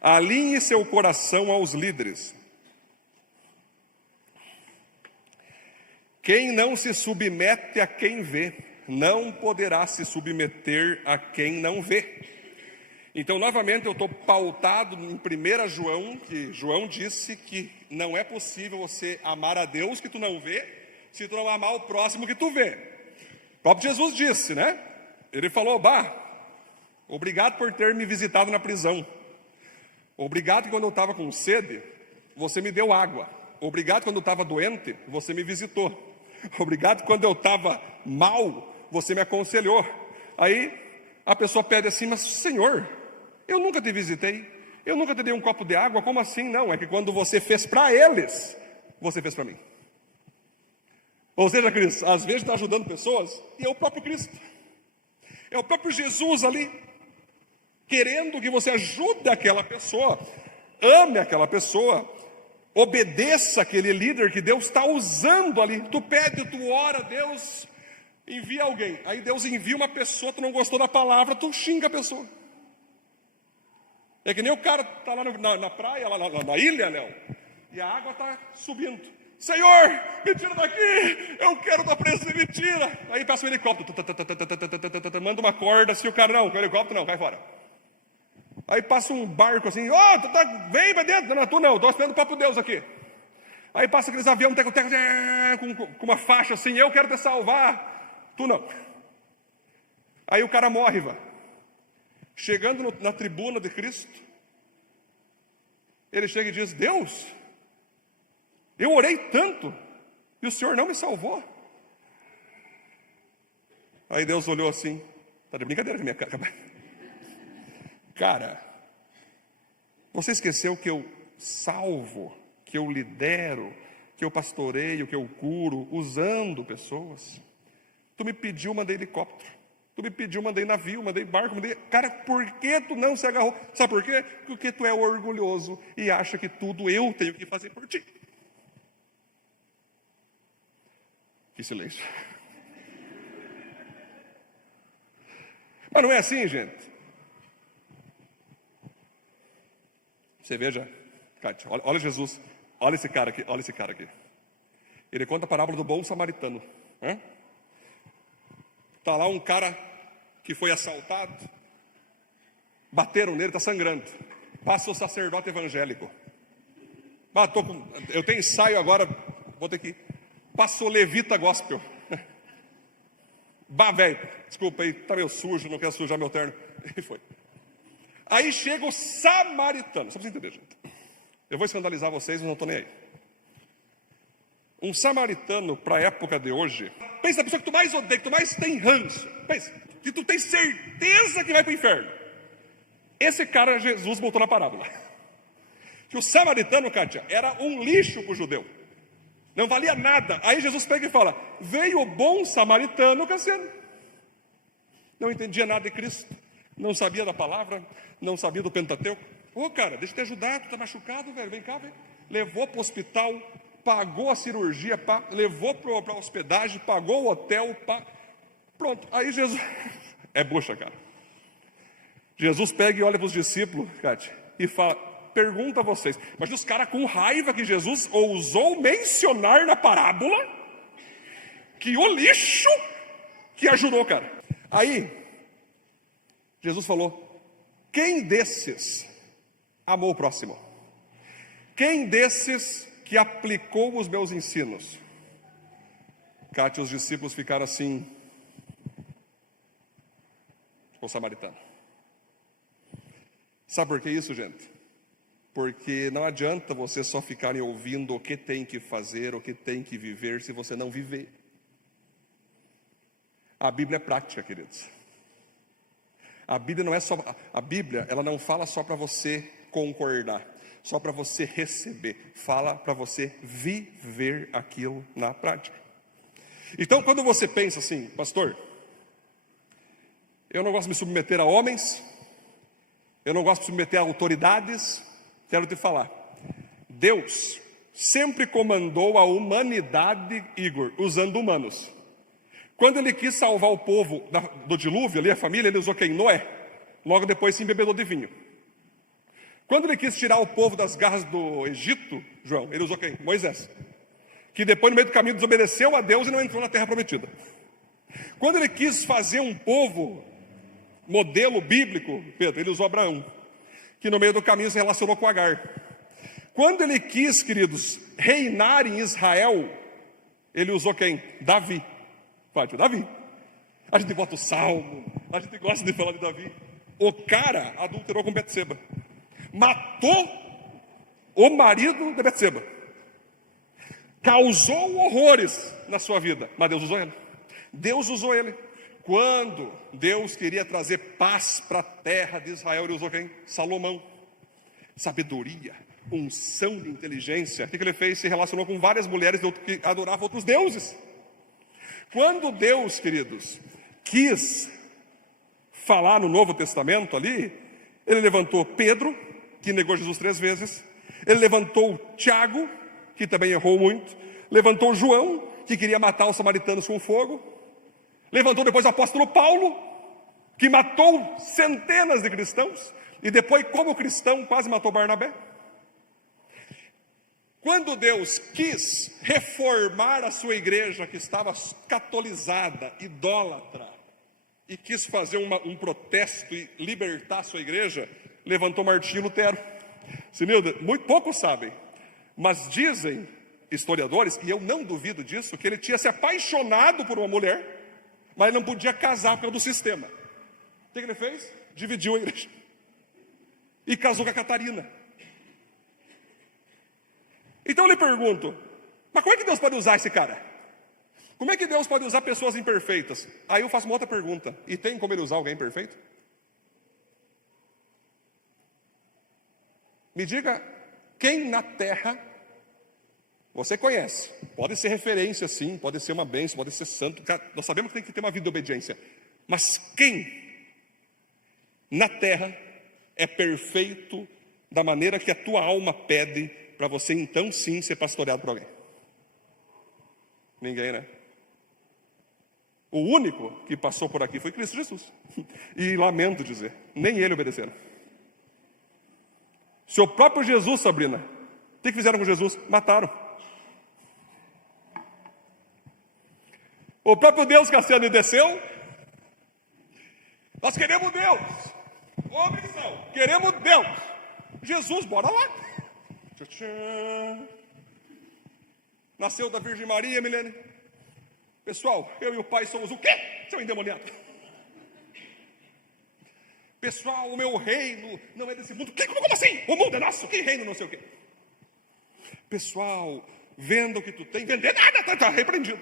Alinhe seu coração aos líderes. Quem não se submete a quem vê, não poderá se submeter a quem não vê. Então, novamente, eu estou pautado em 1 João, que João disse que não é possível você amar a Deus que tu não vê, se tu não amar o próximo que tu vê. O próprio Jesus disse, né? Ele falou, obrigado por ter me visitado na prisão. Obrigado que quando eu estava com sede, você me deu água. Obrigado quando eu estava doente, você me visitou. Obrigado quando eu estava mal, você me aconselhou. Aí a pessoa pede assim, mas Senhor, eu nunca te visitei, eu nunca te dei um copo de água, como assim? Não, é que quando você fez para eles, você fez para mim. Ou seja, Cristo, às vezes está ajudando pessoas, e é o próprio Cristo, é o próprio Jesus ali, querendo que você ajude aquela pessoa, ame aquela pessoa, obedeça aquele líder que Deus está usando ali. Tu pede, tu ora, Deus envia alguém, aí Deus envia uma pessoa, tu não gostou da palavra, tu xinga a pessoa. É que nem o cara está lá na praia, lá na ilha, Léo, e a água está subindo. Senhor, me tira daqui, eu quero tua presença, me tira. Aí passa um helicóptero, manda uma corda, se o cara não, com o helicóptero não, cai fora. Aí passa um barco assim, vem pra dentro, não, tu não, estou esperando o próprio Deus aqui. Aí passa aqueles aviões, com uma faixa assim, eu quero te salvar, tu não. Aí o cara morre, chegando na tribuna de Cristo, ele chega e diz, Deus, eu orei tanto, E o Senhor não me salvou. Aí Deus olhou assim, tá de brincadeira com a minha cara. Cara, você esqueceu que eu salvo, que eu lidero, que eu pastoreio, que eu curo, usando pessoas? Tu me pediu, mandei helicóptero. Tu me pediu, mandei navio, mandei barco, mandei... Cara, por que tu não se agarrou? Sabe por quê? Porque tu é orgulhoso e acha que tudo eu tenho que fazer por ti. Que silêncio. Mas não é assim, gente. Você veja, Kátia, olha Jesus, olha esse cara aqui. Ele conta a parábola do bom samaritano. Está lá um cara que foi assaltado, bateram nele, está sangrando. Passa o sacerdote evangélico. Eu tenho ensaio agora, vou ter que ir. Passa o levita gospel. Velho, desculpa aí, tá meio sujo, não quero sujar meu terno. E foi. Aí chega o samaritano, só para você entender, gente. Eu vou escandalizar vocês, mas não estou nem aí. Um samaritano, para a época de hoje, pensa na pessoa que tu mais odeia, que tu mais tem ranço. Pensa, que tu tem certeza que vai para o inferno. Esse cara Jesus botou na parábola. Que o samaritano, Kátia, era um lixo para o judeu. Não valia nada. Aí Jesus pega e fala, veio o bom samaritano, Cassiano. Não entendia nada de Cristo. Não sabia da palavra, não sabia do Pentateuco. Cara, deixa eu te ajudar, tu tá machucado, velho, vem cá, velho. Levou para o hospital, pagou a cirurgia, levou para a hospedagem, pagou o hotel, pronto. Aí Jesus, é bucha, cara. Jesus pega e olha para os discípulos, Kátia, e fala, pergunta a vocês, mas os caras com raiva que Jesus ousou mencionar na parábola, que o lixo que ajudou, cara. Aí, Jesus falou, quem desses amou o próximo? Quem desses que aplicou os meus ensinos? Kátia, os discípulos ficaram assim, com o samaritano. Sabe por que isso, gente? Porque não adianta você só ficarem ouvindo o que tem que fazer, o que tem que viver, se você não viver. A Bíblia é prática, queridos. A Bíblia não é só, a Bíblia, ela não fala só para você concordar, só para você receber, fala para você viver aquilo na prática. Então, quando você pensa assim, pastor, eu não gosto de me submeter a homens, eu não gosto de me submeter a autoridades, quero te falar, Deus sempre comandou a humanidade, Igor, usando humanos. Quando ele quis salvar o povo do dilúvio, ali a família, ele usou quem? Noé. Logo depois se embebedou de vinho. Quando ele quis tirar o povo das garras do Egito, João, ele usou quem? Moisés. Que depois no meio do caminho desobedeceu a Deus e não entrou na terra prometida. Quando ele quis fazer um povo, modelo bíblico, Pedro, ele usou Abraão. Que no meio do caminho se relacionou com Agar. Quando ele quis, queridos, reinar em Israel, ele usou quem? Davi. Davi. A gente bota o salmo, a gente gosta de falar de Davi. O cara adulterou com Betseba. Matou o marido de Betseba. Causou horrores na sua vida, mas Deus usou ele. Deus usou ele. Quando Deus queria trazer paz para a terra de Israel, ele usou quem? Salomão. Sabedoria, unção de inteligência. O que ele fez? Se relacionou com várias mulheres que adoravam outros deuses. Quando Deus, queridos, quis falar no Novo Testamento ali, ele levantou Pedro, que negou Jesus 3 vezes. Ele levantou Tiago, que também errou muito. Levantou João, que queria matar os samaritanos com fogo. Levantou depois o apóstolo Paulo, que matou centenas de cristãos. E depois, como cristão, quase matou Barnabé. Quando Deus quis reformar a sua igreja, que estava catolizada, idólatra, e quis fazer um protesto e libertar a sua igreja, levantou Martinho Lutero. Senilda, muito poucos sabem, mas dizem historiadores, e eu não duvido disso, que ele tinha se apaixonado por uma mulher, mas ele não podia casar por causa do sistema. O que ele fez? Dividiu a igreja. E casou com a Catarina. Então eu lhe pergunto, Mas como é que Deus pode usar esse cara? Como é que Deus pode usar pessoas imperfeitas? Aí eu faço uma outra pergunta. E tem como ele usar alguém perfeito? Me diga, quem na terra você conhece? Pode ser referência, sim, pode ser uma bênção, pode ser santo. Nós sabemos que tem que ter uma vida de obediência. Mas quem na terra é perfeito da maneira que a tua alma pede para você então sim ser pastoreado por alguém? Ninguém, né? O único que passou por aqui foi Cristo Jesus. E lamento dizer, nem ele obedeceram. Seu próprio Jesus, Sabrina, o que fizeram com Jesus? Mataram. O próprio Deus, Cassiano, desceu. Nós queremos Deus. Homens não, queremos Deus. Jesus, bora lá. Nasceu da Virgem Maria, Milene. Pessoal, eu e o pai somos o quê? Seu endemoniado. Pessoal, o meu reino não é desse mundo. Como assim? O mundo é nosso. Que reino não sei o quê? Pessoal, venda o que tu tem. Vender nada, está repreendido.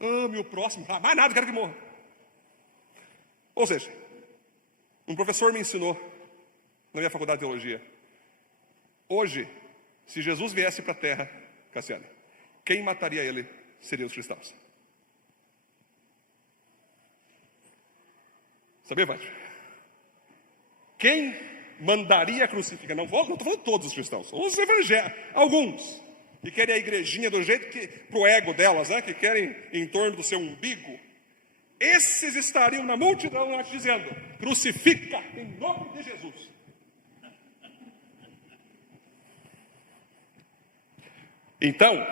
Ame o próximo. Mais nada, quero que morra. Ou seja, um professor me ensinou na minha faculdade de teologia. Hoje, se Jesus viesse para a terra, Cassiane, quem mataria ele seriam os cristãos. Sabia, Vade? Quem mandaria crucificar? Não estou falando todos os cristãos, os evangélicos, alguns que querem a igrejinha do jeito que, pro ego delas, né? Que querem em torno do seu umbigo. Esses estariam na multidão lá dizendo: crucifica em nome de Jesus. Então,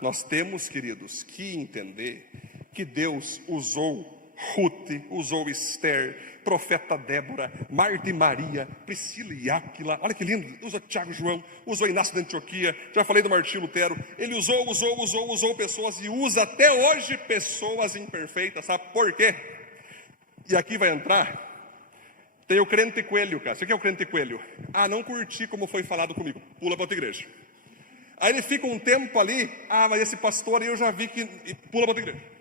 nós temos, queridos, que entender que Deus usou Ruth, usou Esther, profeta Débora, Marta e Maria, Priscila e Áquila, olha que lindo, usa Tiago e João, usou Inácio de Antioquia, já falei do Martinho Lutero, ele usou pessoas e usa até hoje pessoas imperfeitas, sabe por quê? E aqui vai entrar, tem o crente coelho, cara, você que é o crente coelho? Ah, não curti como foi falado comigo, pula para outra igreja. Aí ele fica um tempo ali, mas esse pastor aí eu já vi que pula para outra igreja.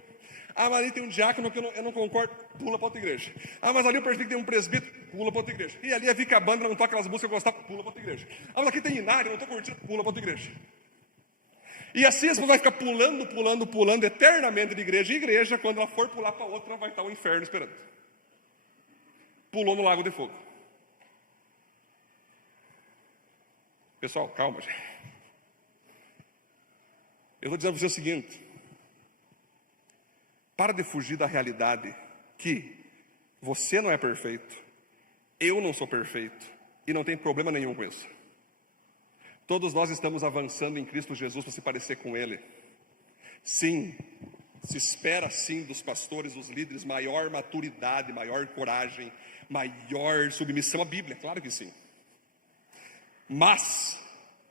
Mas ali tem um diácono que eu não concordo, pula para outra igreja. Mas ali eu percebi que tem um presbítero, pula para outra igreja. E ali havia que a banda não toca aquelas músicas que eu gostava, pula para outra igreja. Mas aqui tem Inário, eu não estou curtindo, pula para outra igreja. E assim você vai ficar pulando eternamente de igreja em igreja. Quando ela for pular para outra, vai estar o inferno esperando. Pulou no lago de fogo. Pessoal, calma, gente. Eu vou dizer para você o seguinte: para de fugir da realidade que você não é perfeito, eu não sou perfeito e não tem problema nenhum com isso. Todos nós estamos avançando em Cristo Jesus para se parecer com Ele. Sim, se espera sim dos pastores, dos líderes, maior maturidade, maior coragem, maior submissão à Bíblia, claro que sim. Mas,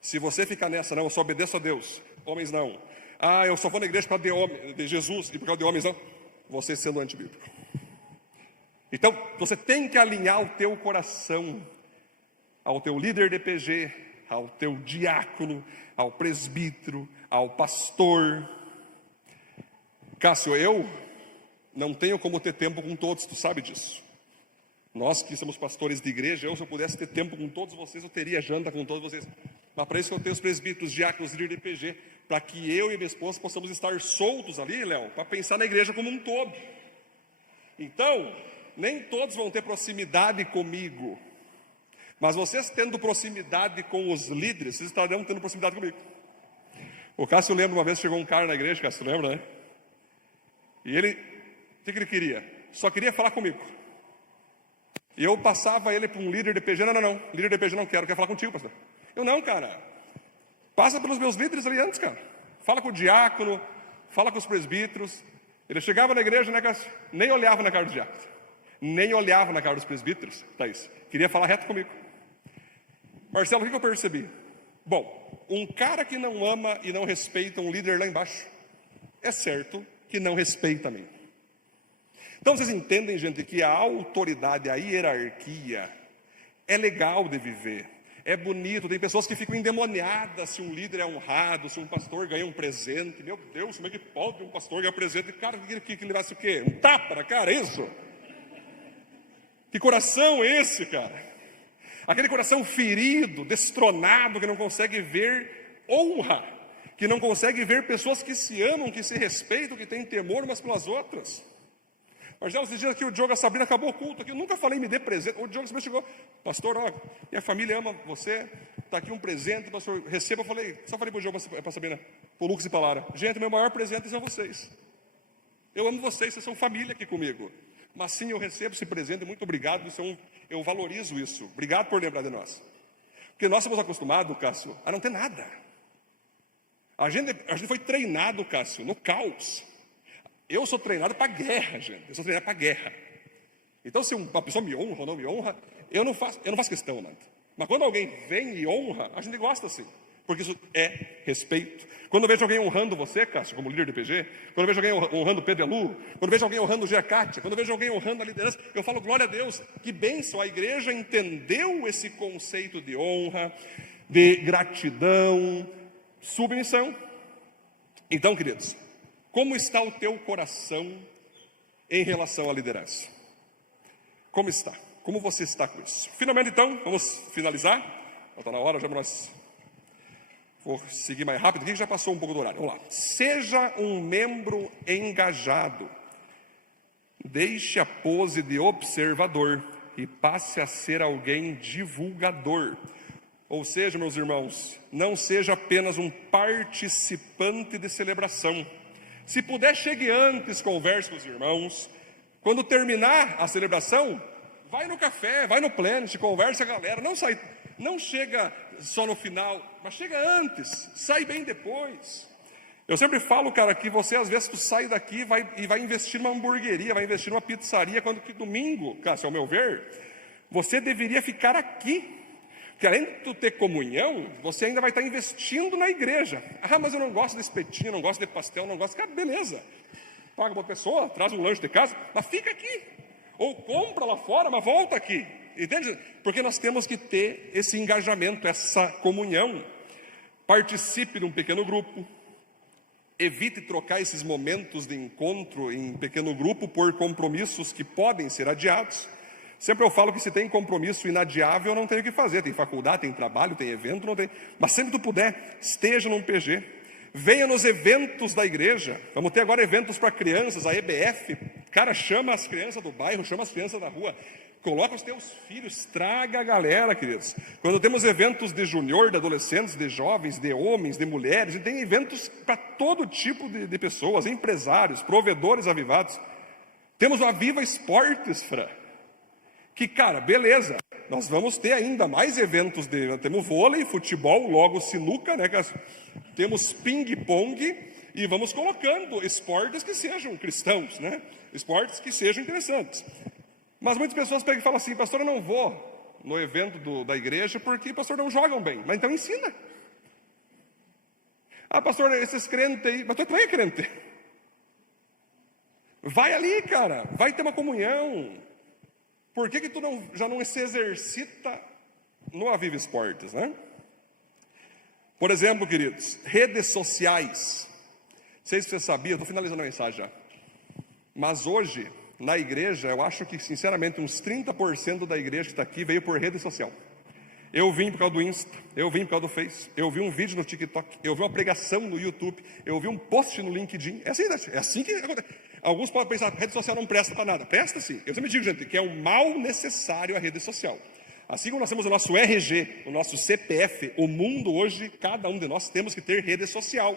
se você ficar nessa, não, eu só obedeço a Deus, homens não. Eu só vou na igreja para de Jesus e por causa de homens não. Você sendo antibíblico. Então, você tem que alinhar o teu coração ao teu líder de PG, ao teu diácono, ao presbítero, ao pastor. Cássio, eu não tenho como ter tempo com todos, tu sabe disso. Nós que somos pastores de igreja, se eu pudesse ter tempo com todos vocês, eu teria janta com todos vocês. Mas para isso que eu tenho os presbíteros, diáconos, líder de PG, para que eu e minha esposa possamos estar soltos ali, Léo, para pensar na igreja como um todo. Então, nem todos vão ter proximidade comigo, mas vocês tendo proximidade com os líderes, vocês estarão tendo proximidade comigo. O Cássio lembra, uma vez chegou um cara na igreja, Cássio lembra, né? E ele, o que ele queria? Só queria falar comigo. E eu passava ele para um líder de PG, não, líder de PG não quero falar contigo, pastor. Eu não, cara, passa pelos meus líderes ali antes, cara. Fala com o diácono, fala com os presbíteros. Ele chegava na igreja, né, Cássio? Nem olhava na cara do diácono, nem olhava na cara dos presbíteros, Thaís. Queria falar reto comigo. Marcelo, o que eu percebi? Bom, um cara que não ama e não respeita um líder lá embaixo, é certo que não respeita a mim. Então vocês entendem, gente, que a autoridade, a hierarquia é legal de viver. é bonito. Tem pessoas que ficam endemoniadas se um líder é honrado, se um pastor ganha um presente. Meu Deus, como é que pode um pastor ganhar presente? Cara, que ele vai ser o quê? Um tapa na cara, é isso? Que coração é esse, cara? Aquele coração ferido, destronado, que não consegue ver honra, que não consegue ver pessoas que se amam, que se respeitam, que têm temor umas pelas outras. Marcelo, esses dias aqui o Diogo e a Sabrina acabou o culto aqui, eu nunca falei me dê presente. O Diogo chegou, pastor, ó, minha família ama você, está aqui um presente, pastor, receba. Eu falei, só falei para o Diogo e para a Sabrina, para o Lucas e para a Lara, gente, meu maior presente são vocês. Eu amo vocês são família aqui comigo. Mas sim, eu recebo esse presente, muito obrigado, eu valorizo isso. Obrigado por lembrar de nós. Porque nós somos acostumados, Cássio, a não ter nada. A gente foi treinado, Cássio, no caos. Eu sou treinado para guerra, gente. Eu sou treinado para guerra. Então, se uma pessoa me honra ou não me honra, eu não faço questão, nada. Mas quando alguém vem e honra, a gente gosta assim. Porque isso é respeito. Quando eu vejo alguém honrando você, Cássio, como líder do PG, quando eu vejo alguém honrando o Pedro Elu, quando eu vejo alguém honrando o Giacátia, quando eu vejo alguém honrando a liderança, eu falo, glória a Deus, que bênção, a igreja entendeu esse conceito de honra, de gratidão, submissão. Então, queridos, como está o teu coração em relação à liderança? Como está? Como você está com isso? Finalmente, então, vamos finalizar. Está na hora, já nós... Vou seguir mais rápido, aqui que já passou um pouco do horário. Vamos lá. Seja um membro engajado. Deixe a pose de observador e passe a ser alguém divulgador. Ou seja, meus irmãos, não seja apenas um participante de celebração. Se puder, chegue antes, converse com os irmãos. Quando terminar a celebração, vai no café, vai no Planet, conversa com a galera. Não chega só no final, mas chega antes, sai bem depois. Eu sempre falo, cara, que você às vezes tu sai daqui e vai investir numa hamburgueria, vai investir numa pizzaria, quando que domingo, Cássio, ao meu ver, você deveria ficar aqui. Porque além de tu ter comunhão, você ainda vai estar investindo na igreja. Ah, mas eu não gosto de espetinho, não gosto de pastel, não gosto... Cara, beleza. Paga uma pessoa, traz um lanche de casa, mas fica aqui. Ou compra lá fora, mas volta aqui. Entende? Porque nós temos que ter esse engajamento, essa comunhão. Participe de um pequeno grupo. Evite trocar esses momentos de encontro em pequeno grupo por compromissos que podem ser adiados. Sempre eu falo que se tem compromisso inadiável, não tem o que fazer. Tem faculdade, tem trabalho, tem evento, não tem. Mas sempre que tu puder, esteja num PG. Venha nos eventos da igreja. Vamos ter agora eventos para crianças, a EBF. Cara, chama as crianças do bairro, chama as crianças da rua. Coloca os teus filhos, traga a galera, queridos. Quando temos eventos de júnior, de adolescentes, de jovens, de homens, de mulheres, e tem eventos para todo tipo de pessoas, empresários, provedores avivados. Temos o Aviva Esportes, Fran. Que, cara, beleza, nós vamos ter ainda mais eventos, temos vôlei, futebol, logo sinuca, né? Temos ping-pong e vamos colocando esportes que sejam cristãos, né? Esportes que sejam interessantes. Mas muitas pessoas pegam e falam assim, pastor, eu não vou no evento da igreja porque, pastor, não jogam bem. Mas então ensina. Ah, pastor, esses crentes aí, mas tu também é crente. Vai ali, cara, vai ter uma comunhão. Por que tu já não se exercita no Aviva Esportes, né? Por exemplo, queridos, redes sociais. Não sei se você sabia, estou finalizando a mensagem já. Mas hoje, na igreja, eu acho que, sinceramente, uns 30% da igreja que está aqui veio por rede social. Eu vim por causa do Insta, eu vim por causa do Face, eu vi um vídeo no TikTok, eu vi uma pregação no YouTube, eu vi um post no LinkedIn. É assim que acontece. Alguns podem pensar, rede social não presta para nada. Presta sim. Eu sempre digo, gente, que é um mal necessário a rede social. Assim como nós temos o nosso RG, o nosso CPF, o mundo hoje, cada um de nós temos que ter rede social.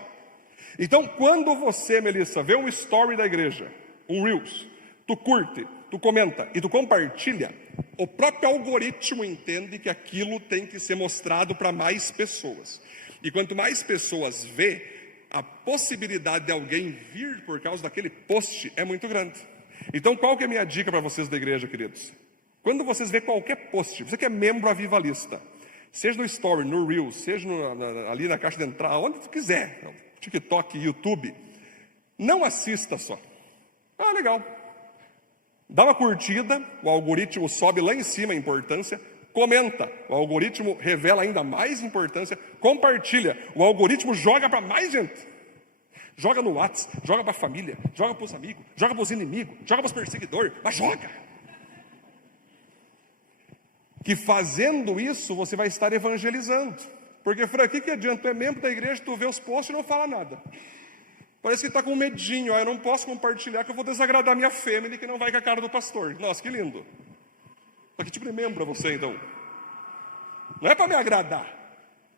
Então, quando você, Melissa, vê um story da igreja, um Reels, tu curte, tu comenta e tu compartilha, o próprio algoritmo entende que aquilo tem que ser mostrado para mais pessoas. E quanto mais pessoas vê, a possibilidade de alguém vir por causa daquele post é muito grande. Então, qual que é a minha dica para vocês da igreja, queridos? Quando vocês vê qualquer post, você que é membro avivalista, seja no Story, no Reels, seja ali na caixa de entrada, onde tu quiser, TikTok, YouTube, não assista só. Ah, legal. Dá uma curtida, o algoritmo sobe lá em cima a importância, comenta. O algoritmo revela ainda mais importância. Compartilha. O algoritmo joga para mais gente. Joga no WhatsApp, joga para a família, joga para os amigos, joga para os inimigos, joga para os perseguidores, mas joga. Que fazendo isso, você vai estar evangelizando. Porque, Frank, o que adianta? Tu é membro da igreja, tu vê os posts e não fala nada. Parece que está com medinho, eu não posso compartilhar que eu vou desagradar minha fêmea que não vai com a cara do pastor. Nossa, que lindo. Mas que tipo de membro é você, então? Não é para me agradar.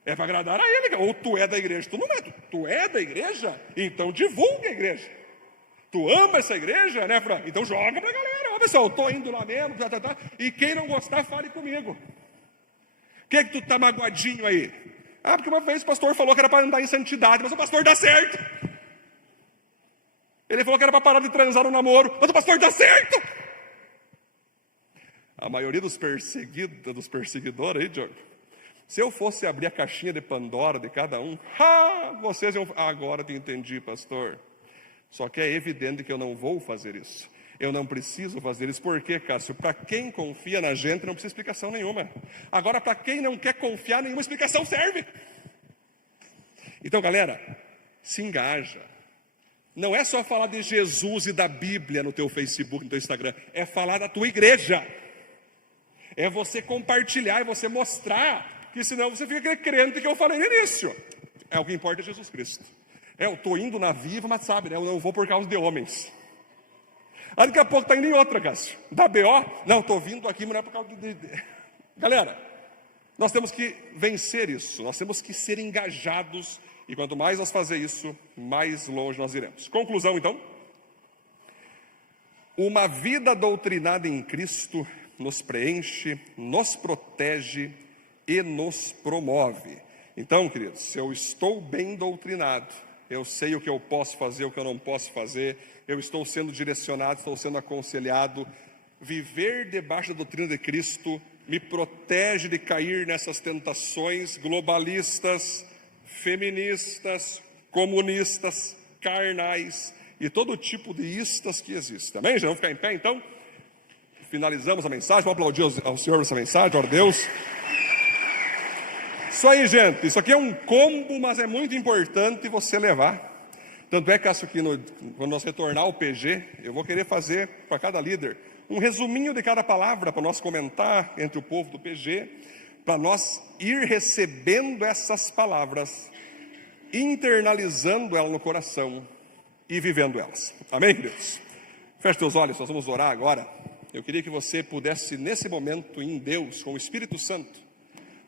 É para agradar a ele. Ou tu é da igreja, tu não é. Tu é da igreja, então divulga a igreja. Tu ama essa igreja, né, Fran? Então joga para a galera. Ó, pessoal, eu estou indo lá mesmo, e quem não gostar, fale comigo. O que é que tu está magoadinho aí? Ah, porque uma vez o pastor falou que era para andar em santidade, mas o pastor dá certo. Ele falou que era para parar de transar no namoro, mas o pastor dá certo. A maioria dos perseguidores aí, Diogo, se eu fosse abrir a caixinha de Pandora de cada um, vocês iam... Agora te entendi, pastor. Só que é evidente que eu não vou fazer isso. Eu não preciso fazer isso. Por quê, Cássio? Para quem confia na gente, não precisa explicação nenhuma. Agora, para quem não quer confiar, nenhuma explicação serve. Então, galera, se engaja. Não é só falar de Jesus e da Bíblia no teu Facebook, no teu Instagram. É falar da tua igreja. É você compartilhar, é você mostrar. Que senão você fica aquele crente que eu falei no início. O que importa é Jesus Cristo. Eu estou indo na viva, mas sabe, né? Eu não vou por causa de homens. Aí daqui a pouco está indo em outra, Cássio. Da BO, não, estou vindo aqui, mas não é por causa de... Galera, nós temos que vencer isso. Nós temos que ser engajados. E quanto mais nós fazer isso, mais longe nós iremos. Conclusão, então. Uma vida doutrinada em Cristo nos preenche, nos protege e nos promove. Então, queridos, se eu estou bem doutrinado, eu sei o que eu posso fazer, o que eu não posso fazer, eu estou sendo direcionado, estou sendo aconselhado. Viver debaixo da doutrina de Cristo me protege de cair nessas tentações globalistas, feministas, comunistas, carnais e todo tipo de istas que existem. Amém? Já vamos ficar em pé, então? Finalizamos a mensagem. Vamos aplaudir ao Senhor essa mensagem, glória a Deus. Isso aí, gente, isso aqui é um combo, mas é muito importante você levar. Tanto é, Cássio, que quando nós retornar ao PG, eu vou querer fazer para cada líder um resuminho de cada palavra para nós comentar entre o povo do PG, para nós ir recebendo essas palavras, internalizando elas no coração e vivendo elas. Amém, queridos? Feche teus olhos, nós vamos orar agora. Eu queria que você pudesse, nesse momento, em Deus, com o Espírito Santo,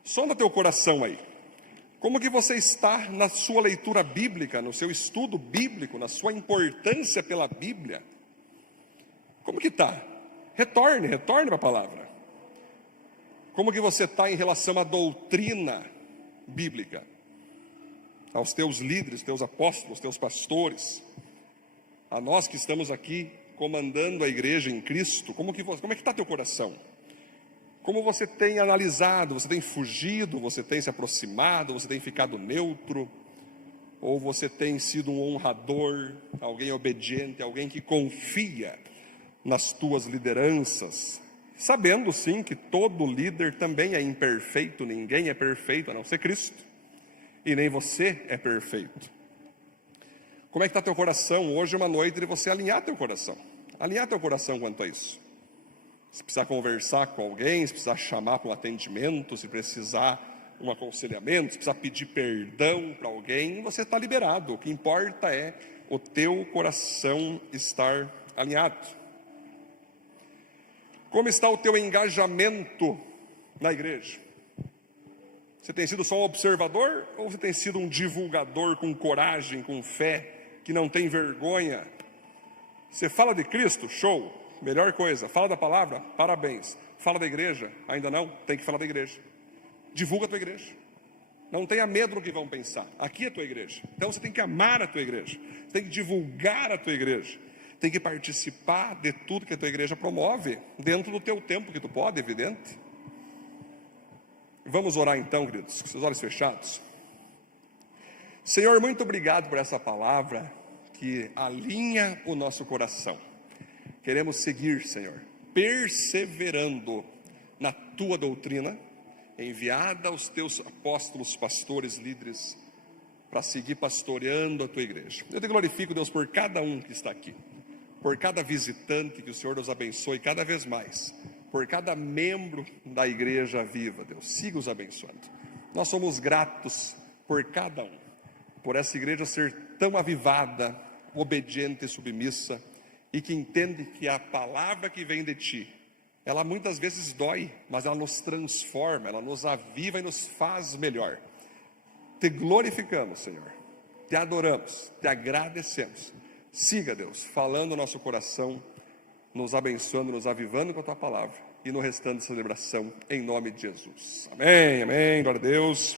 sonda teu coração aí. Como que você está na sua leitura bíblica, no seu estudo bíblico, na sua importância pela Bíblia? Como que está? Retorne para a palavra. Como que você está em relação à doutrina bíblica? Aos teus líderes, teus apóstolos, teus pastores, a nós que estamos aqui comandando a igreja em Cristo, como é que está teu coração? Como você tem analisado, você tem fugido, você tem se aproximado, você tem ficado neutro, ou você tem sido um honrador, alguém obediente, alguém que confia nas tuas lideranças, sabendo sim que todo líder também é imperfeito, ninguém é perfeito a não ser Cristo, e nem você é perfeito. Como é que está teu coração? Hoje é uma noite de você alinhar teu coração quanto a isso. Se precisar conversar com alguém, se precisar chamar para um atendimento, se precisar um aconselhamento, se precisar pedir perdão para alguém, você está liberado. O que importa é o teu coração estar alinhado. Como está o teu engajamento na igreja? Você tem sido só um observador ou você tem sido um divulgador com coragem, com fé, que não tem vergonha? Você fala de Cristo? Show! Melhor coisa. Fala da palavra? Parabéns. Fala da igreja? Ainda não? Tem que falar da igreja. Divulga a tua igreja. Não tenha medo do que vão pensar. Aqui é a tua igreja. Então você tem que amar a tua igreja. Você tem que divulgar a tua igreja. Tem que participar de tudo que a tua igreja promove, dentro do teu tempo que tu pode, evidente. Vamos orar então, queridos, com seus olhos fechados. Senhor, muito obrigado por essa palavra que alinha o nosso coração. Queremos seguir, Senhor, perseverando na tua doutrina, enviada aos teus apóstolos, pastores, líderes, para seguir pastoreando a tua igreja. Eu te glorifico, Deus, por cada um que está aqui, por cada visitante, que o Senhor nos abençoe cada vez mais, por cada membro da igreja viva, Deus, siga os abençoando. Nós somos gratos por cada um, por essa igreja ser tão avivada, obediente e submissa, e que entende que a palavra que vem de ti, ela muitas vezes dói, mas ela nos transforma, ela nos aviva e nos faz melhor. Te glorificamos, Senhor, te adoramos, te agradecemos. Siga, Deus, falando no nosso coração, nos abençoando, nos avivando com a tua palavra e no restante de celebração, em nome de Jesus. Amém, amém, glória a Deus.